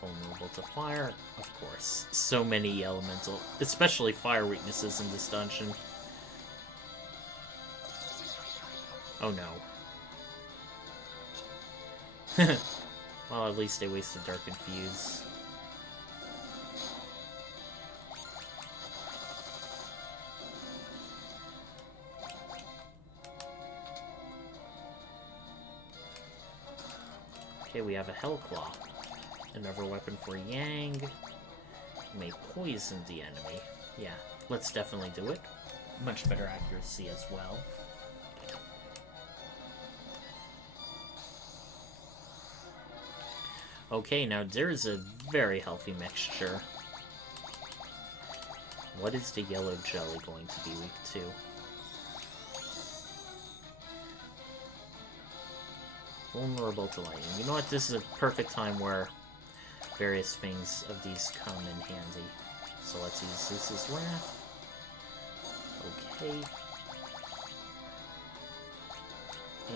Vulnerable to fire, of course. So many elemental, especially fire weaknesses in this dungeon. Oh no. Well, at least they wasted Dark Infuse. Okay, we have a Hellclaw. Another weapon for Yang. May poison the enemy. Yeah, let's definitely do it. Much better accuracy as well. Okay, now there's a very healthy mixture. What is the yellow jelly going to be weak to? Vulnerable to lightning. You know what? This is a perfect time where various things of these come in handy. So let's use Zeus's Wrath. Okay.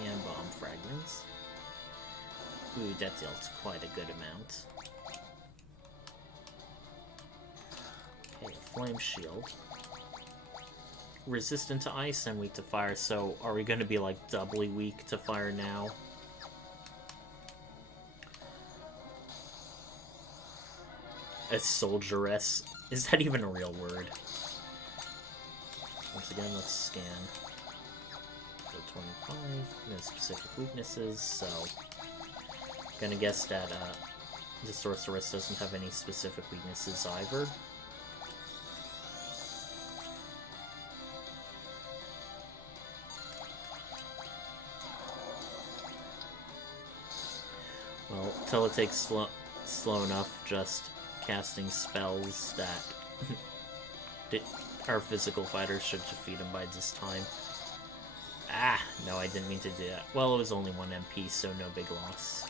And Bomb Fragments. Ooh, that dealt quite a good amount. Okay, flame shield. Resistant to ice and weak to fire, so are we going to be like doubly weak to fire now? A soldieress. Is that even a real word? Once again, let's scan. So 25, no specific weaknesses, so... Gonna guess that the sorceress doesn't have any specific weaknesses either. Well, Tellah takes slow enough just casting spells that our physical fighters should defeat him by this time. Ah, no, I didn't mean to do that. Well, it was only 1 MP, so no big loss.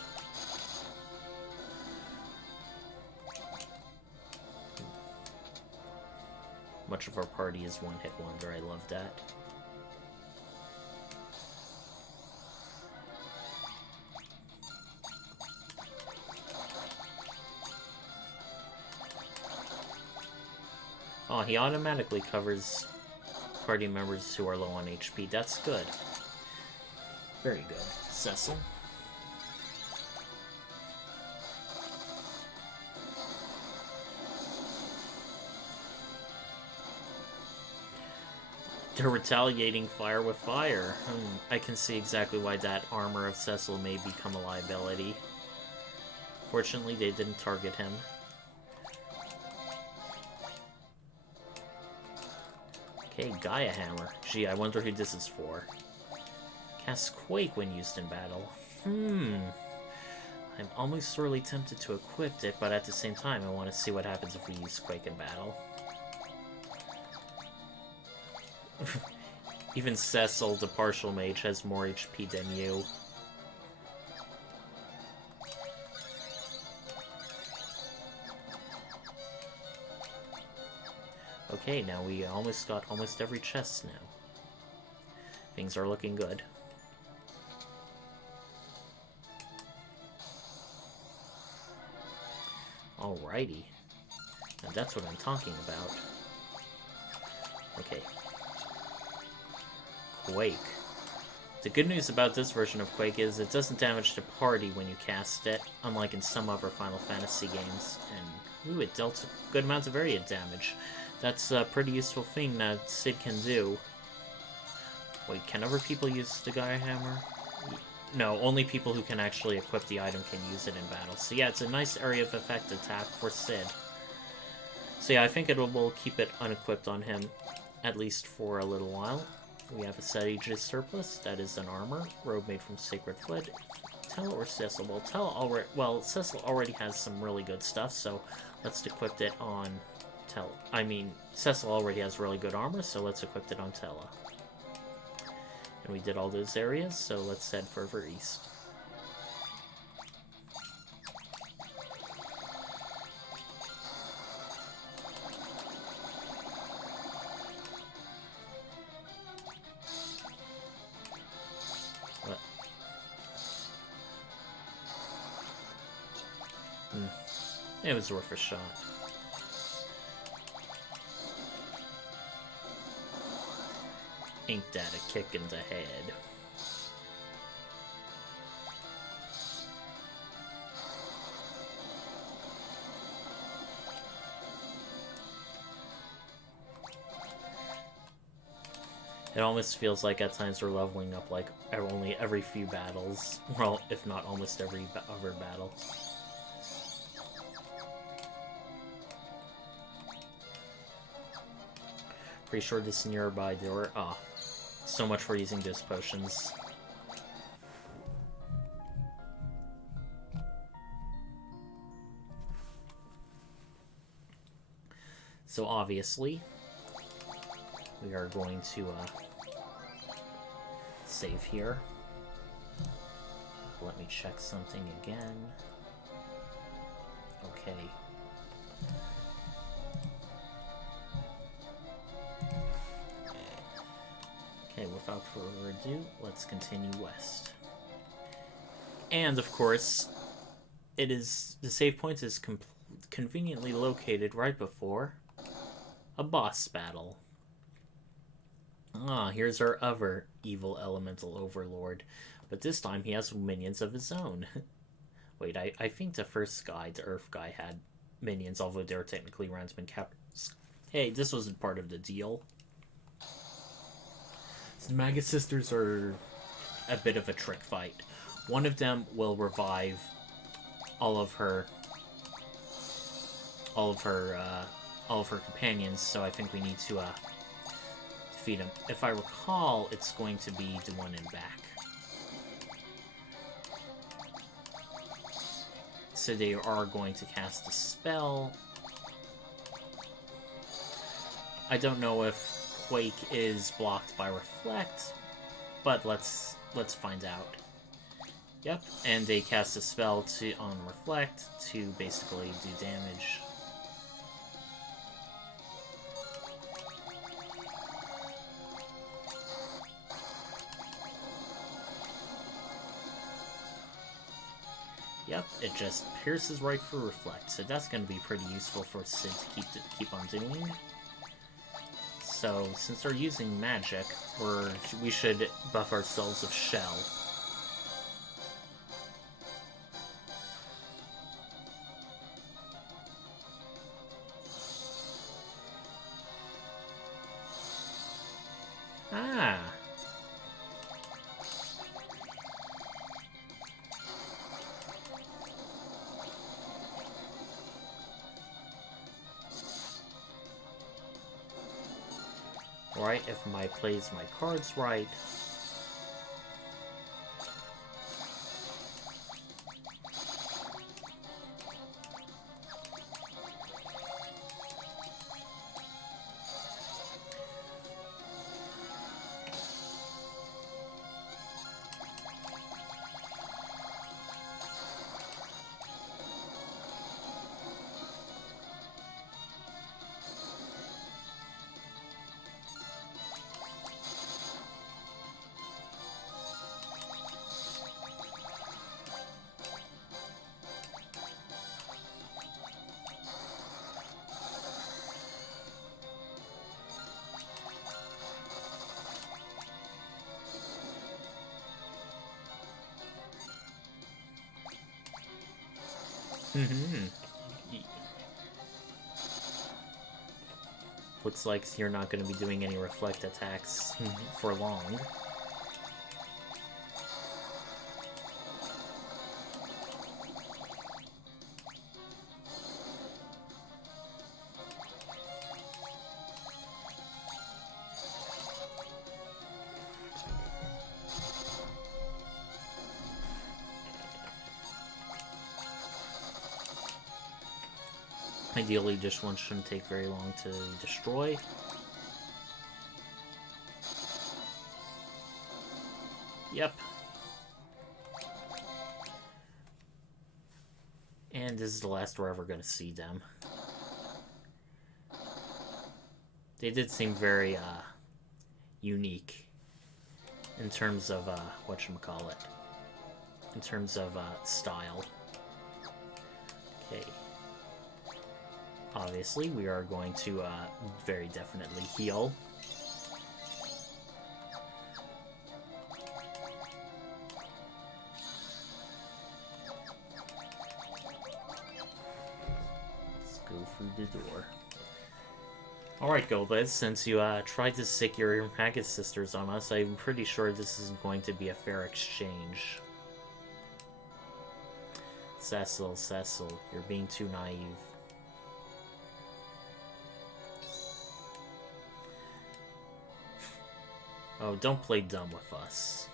Much of our party is one-hit wonder. I love that. Oh, he automatically covers party members who are low on HP. That's good. Very good. Cecil. They're retaliating fire with fire. I can see exactly why that armor of Cecil may become a liability. Fortunately, they didn't target him. Okay, Gaia Hammer. Gee, I wonder who this is for. Casts Quake when used in battle. I'm almost sorely tempted to equip it, but at the same time, I want to see what happens if we use Quake in battle. Even Cecil, the partial mage, has more HP than you. Okay, now we almost got almost every chest now. Things are looking good. Alrighty. Now that's what I'm talking about. Okay. Quake. The good news about this version of Quake is it doesn't damage the party when you cast it, unlike in some other Final Fantasy games. And, ooh, it dealt a good amount of area damage. That's a pretty useful thing that Cid can do. Wait, can other people use the Gaia Hammer? No, only people who can actually equip the item can use it in battle. So yeah, it's a nice area of effect attack for Cid. So yeah, I think we'll keep it unequipped on him, at least for a little while. We have a Set Aegis Surplus, that is an armor, robe made from Sacred Flint. Tellah or Cecil? Well, Cecil already has some really good stuff, so let's equip it on Tellah. I mean, Cecil already has really good armor, so let's equip it on Tellah. And we did all those areas, so let's head further east. What? It was worth a shot. Ain't that a kick in the head? It almost feels like at times we're leveling up like only every few battles. Well, if not almost every other battle. Pretty sure this nearby door. Ah, so much for using those potions. So obviously, we are going to save here. Let me check something again. Okay. Okay, without further ado, let's continue west. And of course, the save point is conveniently located right before a boss battle. Ah, here's our other evil elemental overlord, but this time he has minions of his own. Wait, I think the first guy, the Earth guy, had minions, although they're technically Ransman captors. Hey, this wasn't part of the deal. The Magus sisters are a bit of a trick fight. One of them will revive all of her companions, so I think we need to defeat him. If I recall, it's going to be the one in back. So they are going to cast a spell. I don't know if Quake is blocked by Reflect, but let's find out. Yep, and they cast a spell on Reflect to basically do damage. Yep, it just pierces right through Reflect, so that's going to be pretty useful for Sid to keep on doing. So, since they're using magic, we should buff ourselves with Shell. Ah! Right, if I plays my cards right. Looks like you're not going to be doing any reflect attacks for long. Ideally, this one shouldn't take very long to destroy. Yep. And this is the last we're ever going to see them. They did seem very, unique in terms of, whatchamacallit. In terms of, style. Okay. Obviously, we are going to very definitely heal. Let's go through the door. Alright, Golbez, since you tried to sick your Magus sisters on us, I'm pretty sure this is going to be a fair exchange. Cecil, you're being too naive. Oh, don't play dumb with us.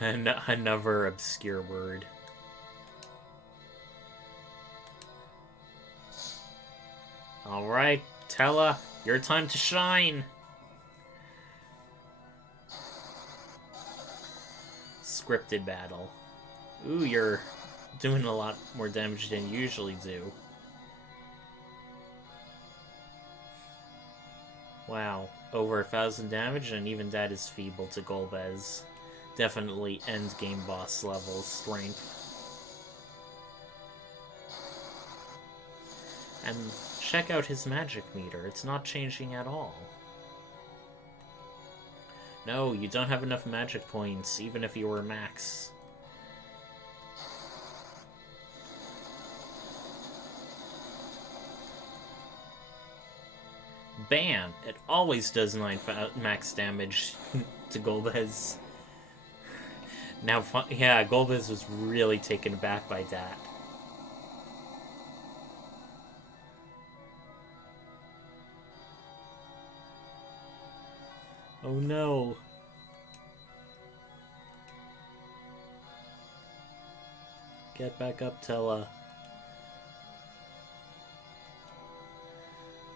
Another obscure word. Alright, Tellah, your time to shine! Scripted battle. Ooh, you're doing a lot more damage than you usually do. Wow, over 1,000 damage, and even that is feeble to Golbez. Definitely end game boss level strength. And check out his magic meter, it's not changing at all. No, you don't have enough magic points, even if you were max. Bam! It always does 9 max damage to Golbez. Now, yeah, Golbez was really taken aback by that. Oh no! Get back up, Tellah.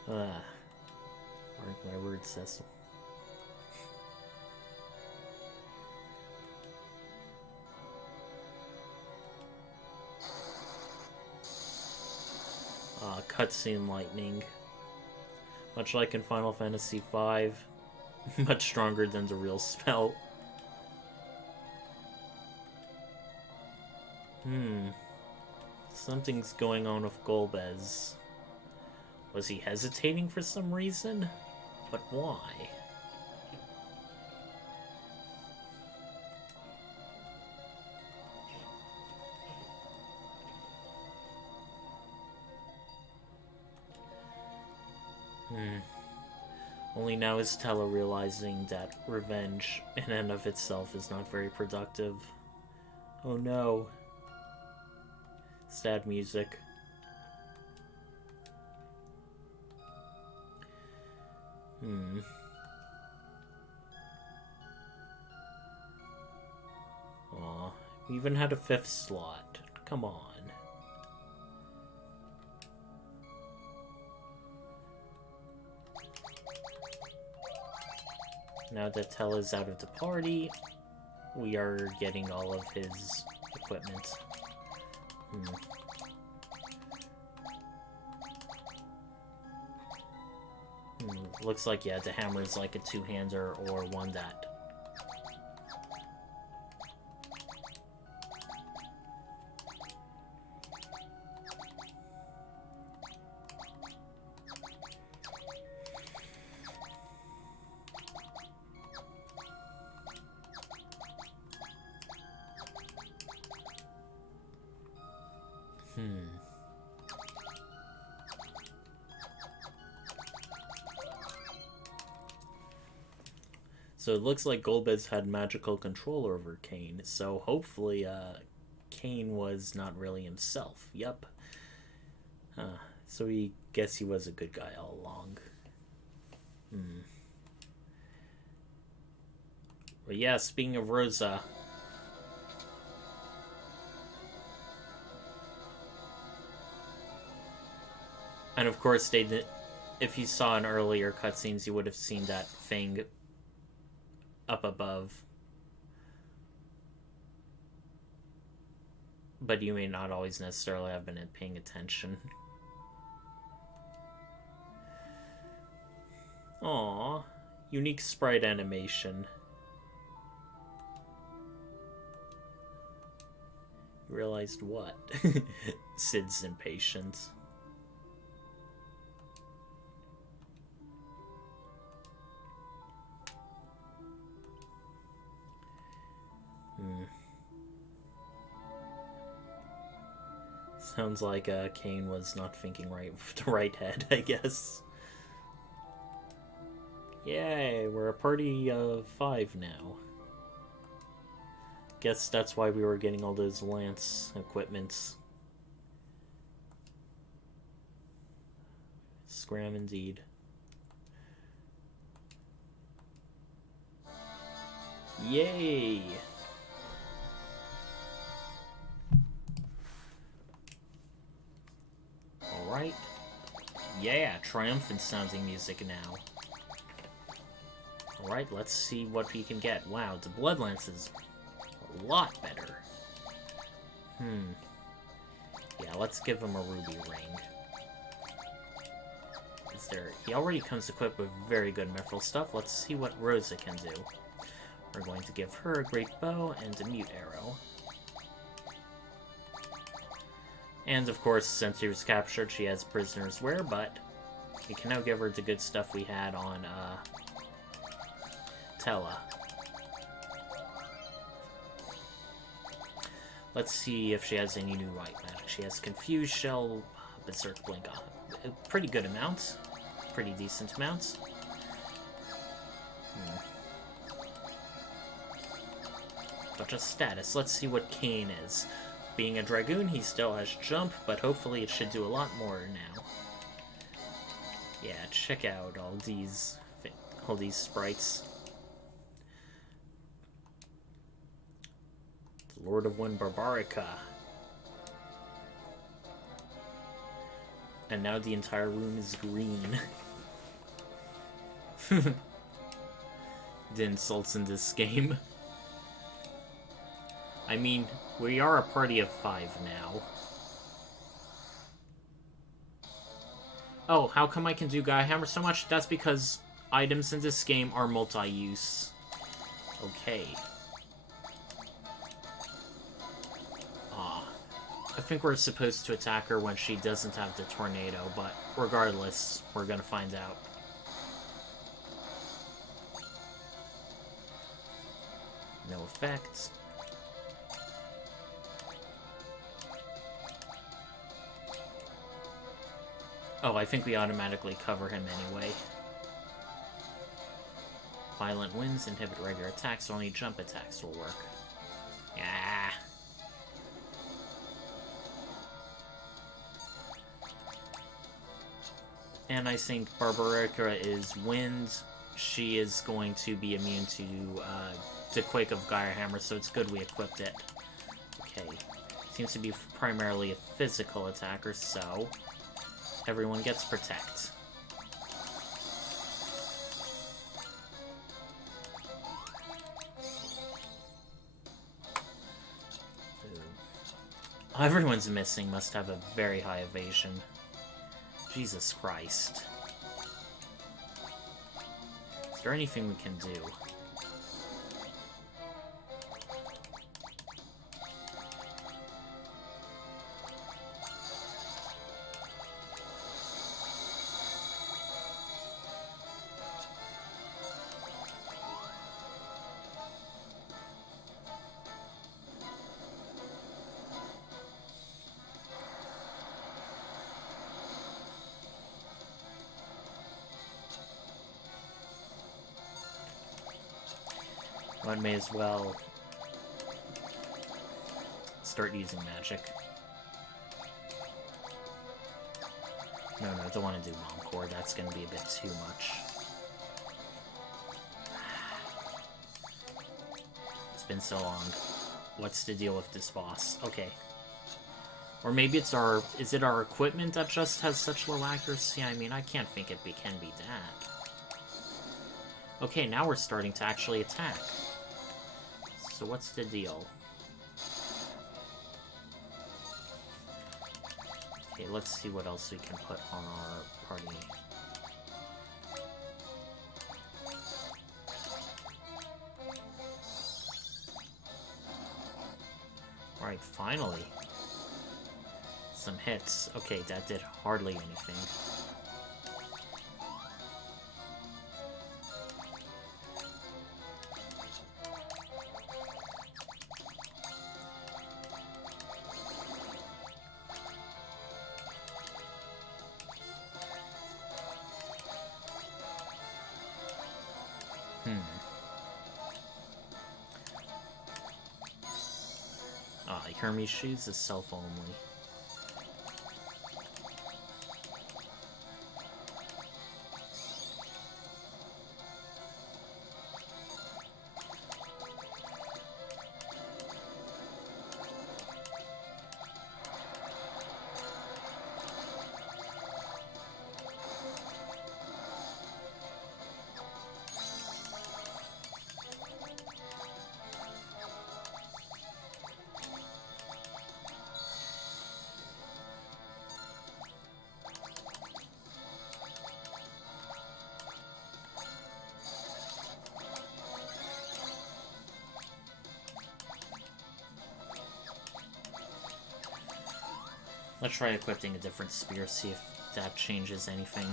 Mark my words, Cecil. Cutscene lightning. Much like in Final Fantasy V, much stronger than the real spell. Something's going on with Golbez. Was he hesitating for some reason? But why? Only now is Tellah realizing that revenge in and of itself is not very productive. Oh no. Sad music. Aw, we even had a 5th slot. Come on. Now that Tellah's out of the party, we are getting all of his equipment. Looks like, yeah, the hammer is like a 2-hander or one that. So it looks like Golbez had magical control over Kain, so hopefully Kain was not really himself. Yep. So we guess he was a good guy all along. But yeah, speaking of Rosa... And of course, they did, if you saw in earlier cutscenes, you would have seen that thing up above. But you may not always necessarily have been paying attention. Aww. Unique sprite animation. You realized what? Sid's impatient. Sounds like Kain was not thinking right with the right head, I guess. Yay, we're a party of 5 now. Guess that's why we were getting all those lance equipments. Scram indeed. Yay! Alright. Yeah, triumphant sounding music now. Alright, let's see what we can get. Wow, the blood lance is a lot better. Yeah, let's give him a ruby ring. He already comes equipped with very good mithril stuff. Let's see what Rosa can do. We're going to give her a great bow and a mute arrow. And of course, since he was captured, she has prisoner's wear, but we can now give her the good stuff we had on Tellah. Let's see if she has any new white magic. She has Confused Shell, Berserk Blink, a pretty good amount. Pretty decent amount. But just status. Let's see what Kain is. Being a Dragoon, he still has Jump, but hopefully it should do a lot more now. Yeah, check out all these sprites. The Lord of Wind Barbarica. And now the entire room is green. The insults in this game. I mean, we are a party of 5 now. Oh, how come I can do Gaia Hammer so much? That's because items in this game are multi-use. Okay. I think we're supposed to attack her when she doesn't have the tornado, but regardless, we're gonna find out. No effects. Oh, I think we automatically cover him anyway. Violent winds inhibit regular attacks, only jump attacks will work. Yeah. And I think Barbarica is wind. She is going to be immune to Quake of Gaia Hammer, so it's good we equipped it. Okay. Seems to be primarily a physical attacker, so everyone gets Protect. Everyone's missing, must have a very high evasion. Jesus Christ. Is there anything we can do? One may as well start using magic. No, I don't want to do Encore. That's going to be a bit too much. It's been so long. What's the deal with this boss? Okay. Or maybe it's our... Is it our equipment that just has such low accuracy? I mean, I can't think it can be that. Okay, now we're starting to actually attack. So what's the deal? Okay, let's see what else we can put on our party. Alright, finally. Some hits. Okay, that did hardly anything. Hermes shoes is self-only. Let's try equipping a different spear, see if that changes anything.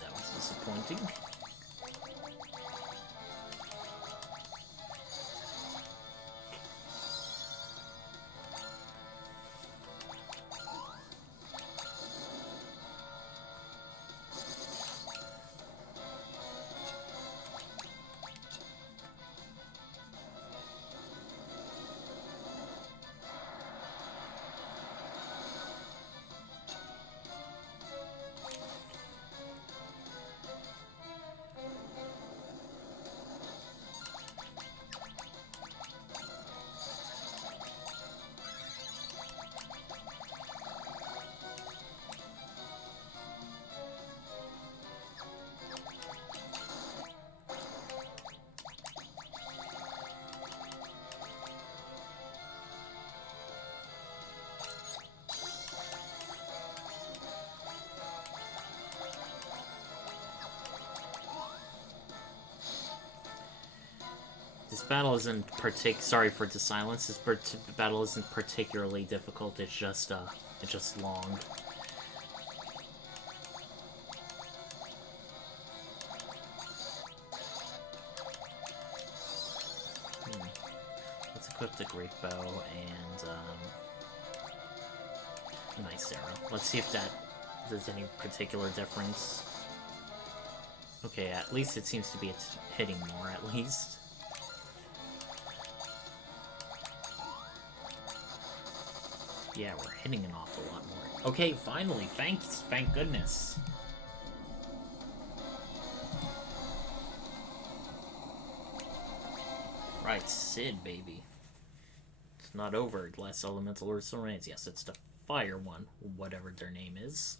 That was disappointing. This battle isn't sorry for the silence. This battle isn't particularly difficult. It's just long. Let's equip the great bow and nice arrow. Let's see if there's any particular difference. Okay, at least it seems to be hitting more. At least. Yeah, we're hitting an awful lot more. Okay, finally, thank goodness. Right, Sid, baby. It's not over. Last elemental or remains. Yes, it's the fire one, whatever their name is.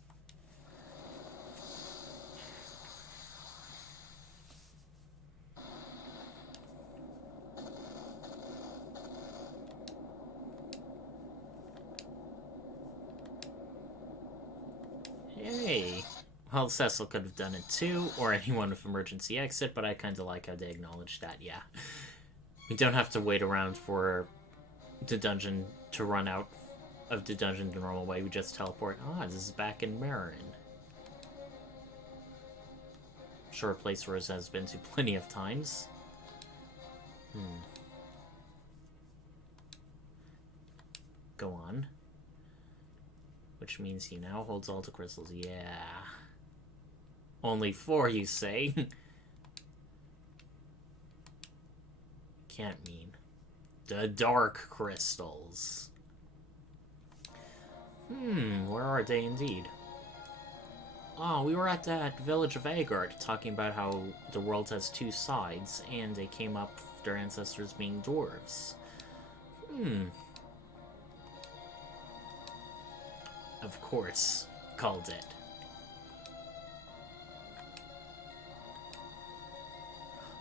Hey! Well, Cecil could have done it too, or anyone with emergency exit, but I kind of like how they acknowledge that, yeah. We don't have to wait around for the dungeon to run out of the dungeon the normal way. We just teleport. Ah, this is back in Marin. I'm sure a place Rosa has been to plenty of times. Go on. Which means he now holds all the crystals. Yeah. Only 4, you say? Can't mean. The dark crystals. Where are they indeed? Oh, we were at that village of Agard talking about how the world has 2 sides, and they came up their ancestors being dwarves. Of course, called it.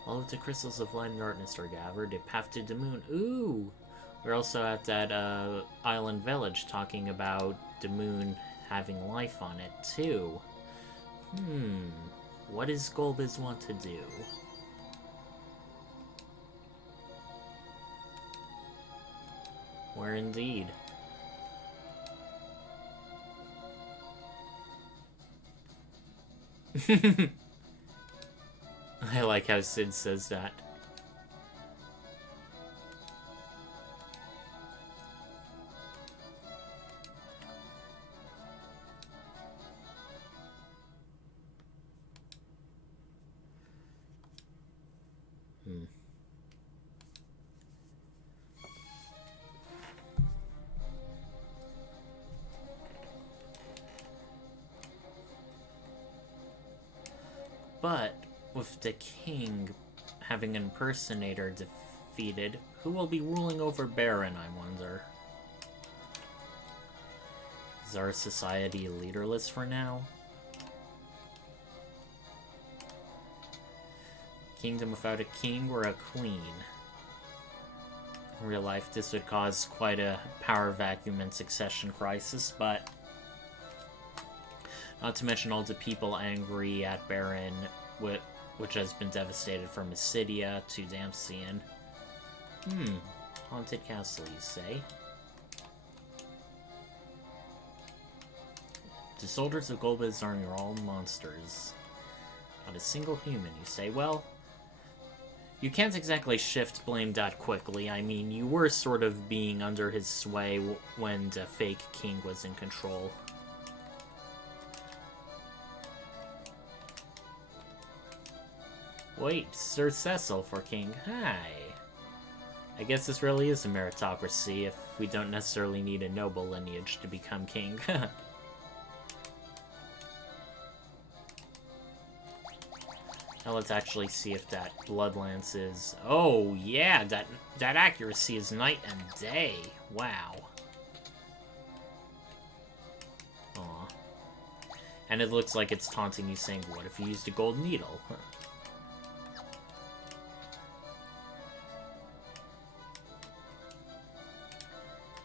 All of the crystals of light and darkness are gathered. A path to the moon. Ooh! We're also at that island village talking about the moon having life on it, too. What does Golbez want to do? Where indeed? I like how Sid says that. But with the king having an impersonator defeated, who will be ruling over Baron, I wonder? Is our society leaderless for now? Kingdom without a king or a queen. In real life, this would cause quite a power vacuum and succession crisis, but not to mention all the people angry at Baron, which has been devastated from Mysidia to Damsian. Haunted castle, you say? The soldiers of Golbez army are all monsters. Not a single human, you say? Well, you can't exactly shift blame that quickly. I mean, you were sort of being under his sway when the fake king was in control. Wait, Sir Cecil for king. Hi. I guess this really is a meritocracy if we don't necessarily need a noble lineage to become king. Now let's actually see if that Bloodlance is... Oh, yeah, that accuracy is night and day. Wow. Aw. And it looks like it's taunting you, saying, what if you used a gold needle?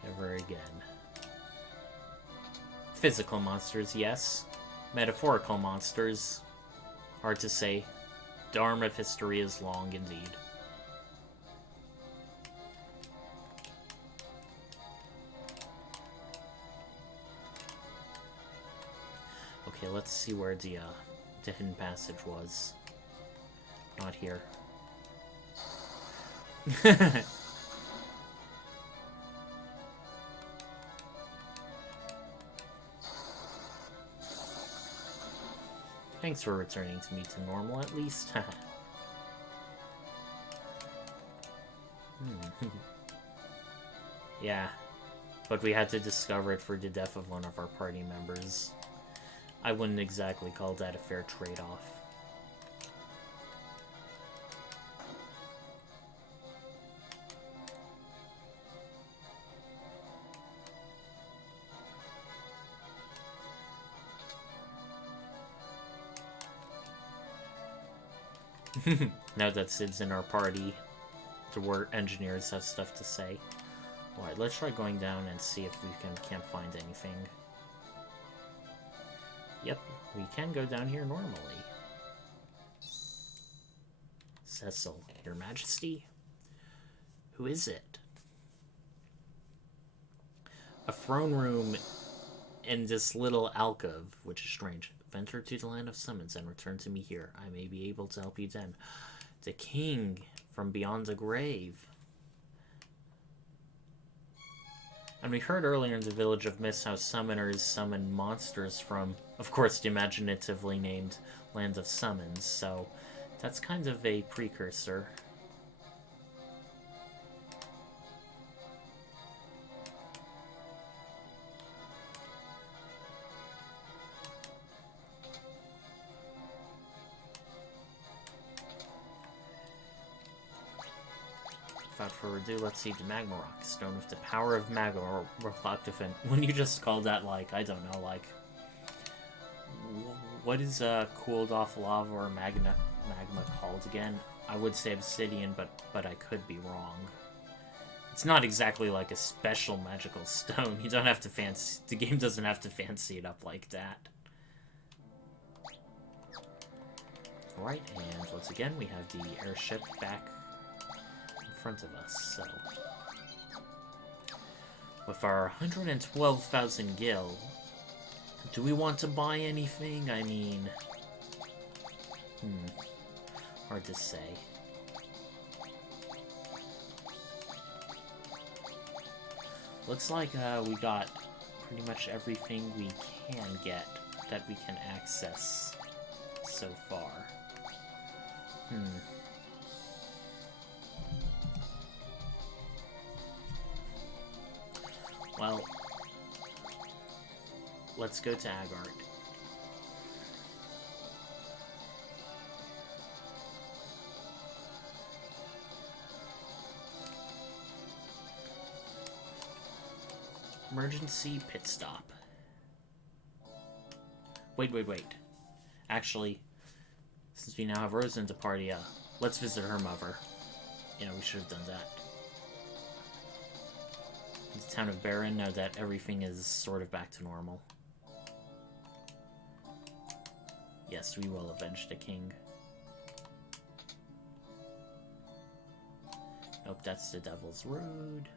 Never again. Physical monsters, yes. Metaphorical monsters. Hard to say. The arm of history is long indeed. Okay, let's see where the hidden passage was. Not here. Thanks for returning to me to normal, at least. Yeah, but we had to discover it for the death of one of our party members. I wouldn't exactly call that a fair trade-off. Now that Sid's in our party, the engineers have stuff to say. Alright, let's try going down and see if we can't find anything. Yep, we can go down here normally. Cecil, Your Majesty? Who is it? A throne room in this little alcove, which is strange. Venture to the land of summons and return to me here. I may be able to help you then. The king from beyond the grave. And we heard earlier in the Village of Mist how summoners summon monsters from, of course, the imaginatively named Land of Summons, so that's kind of a precursor. Without further ado, let's see the Magma Rock. Stone with the power of magma, or reflective. When you just called that, like, I don't know, like, what is cooled off lava or magma called again? I would say obsidian, but I could be wrong. It's not exactly like a special magical stone. You don't have to fancy. The game doesn't have to fancy it up like that. Alright, and once again, we have the airship back front of us, so with our 112,000 gil, do we want to buy anything? I mean, hard to say. Looks like we got pretty much everything we can get that we can access so far. Well, let's go to Agard. Emergency pit stop. Wait. Actually, since we now have Rosa in the party, let's visit her mother. Yeah, we should have done that. The town of Baron, now that everything is sort of back to normal. Yes, we will avenge the king. Nope, that's the Devil's Road.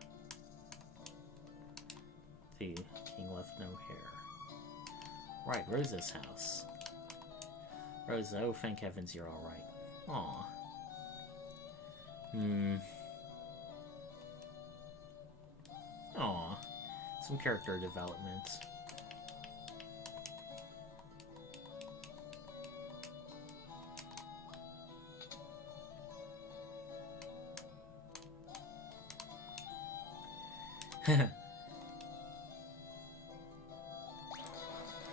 The king left no hair. Right, Rosa's house. Rosa, oh thank heavens you're alright. Aw. Aw. Some character development.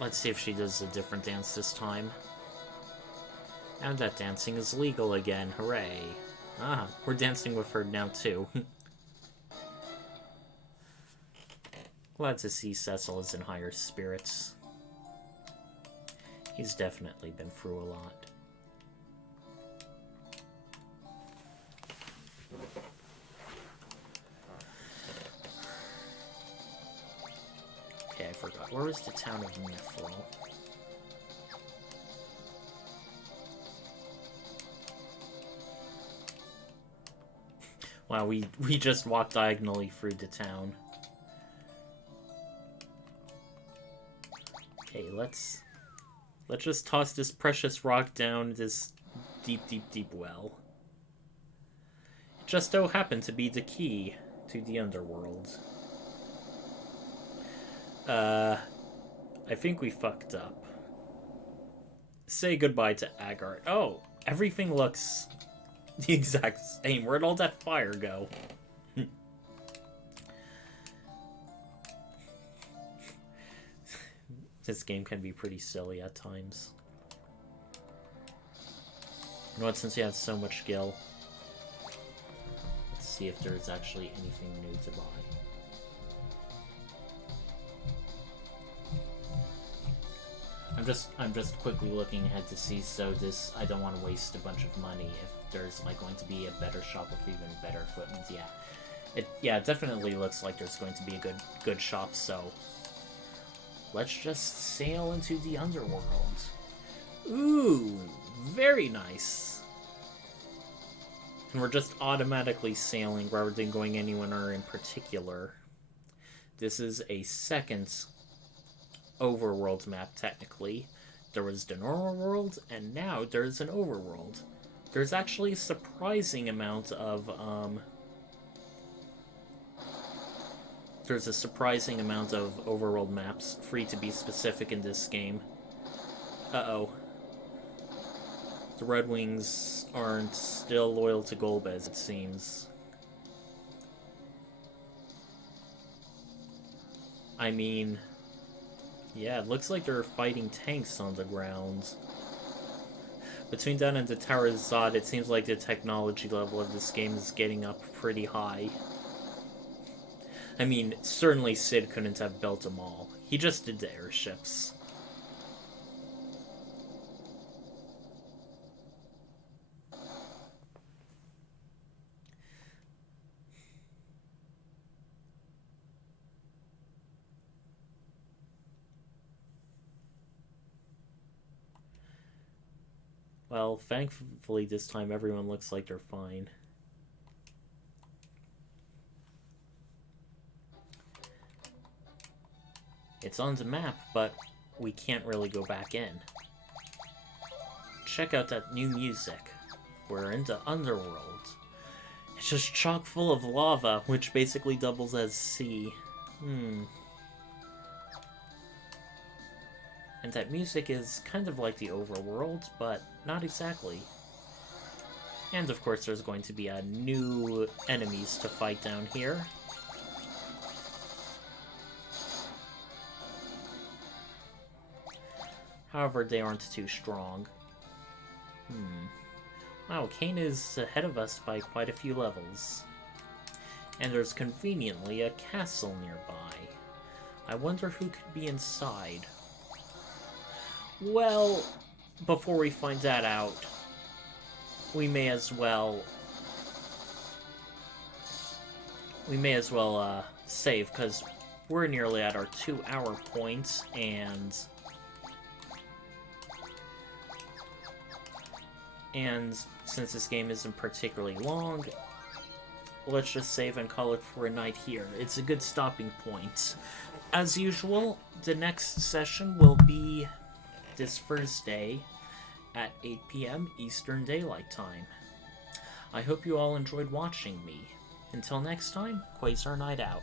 Let's see if she does a different dance this time. And that dancing is legal again, hooray. Ah, we're dancing with her now too. Glad to see Cecil is in higher spirits. He's definitely been through a lot. Okay, I forgot. Where was the town of Mithril? Wow, we just walked diagonally through the town. Okay, let's just toss this precious rock down this deep well. It just so happened to be the key to the underworld. I think we fucked up. Say goodbye to Agart. Oh, everything looks the exact same. Where'd all that fire go? This game can be pretty silly at times. You know what, since you have so much skill, let's see if there's actually anything new to buy. I'm just quickly looking ahead to see, so I don't want to waste a bunch of money if there's like going to be a better shop with even better equipment. Yeah, it definitely looks like there's going to be a good shop, so let's just sail into the underworld. Ooh, very nice. And we're just automatically sailing rather than going anywhere in particular. This is a second overworld map, technically. There was the normal world, and now there's an overworld. There's actually a surprising amount of, there's a surprising amount of overworld maps, free to be specific, in this game. Uh-oh. The Red Wings aren't still loyal to Golbez, it seems. I mean, yeah, it looks like they're fighting tanks on the ground. Between that and the Tower of Zot, it seems like the technology level of this game is getting up pretty high. I mean, certainly Sid couldn't have built them all. He just did the airships. Well, thankfully this time everyone looks like they're fine. It's on the map, but we can't really go back in. Check out that new music. We're in the underworld. It's just chock full of lava, which basically doubles as sea. And that music is kind of like the overworld, but not exactly. And of course there's going to be new enemies to fight down here. However, they aren't too strong. Wow, Kain is ahead of us by quite a few levels. And there's conveniently a castle nearby. I wonder who could be inside. Well, before we find that out, we may as well save, because we're nearly at our 2-hour point, and since this game isn't particularly long, let's just save and call it for a night here. It's a good stopping point. As usual, the next session will be this Thursday at 8 p.m. Eastern Daylight Time. I hope you all enjoyed watching me. Until next time, Quasar Night out.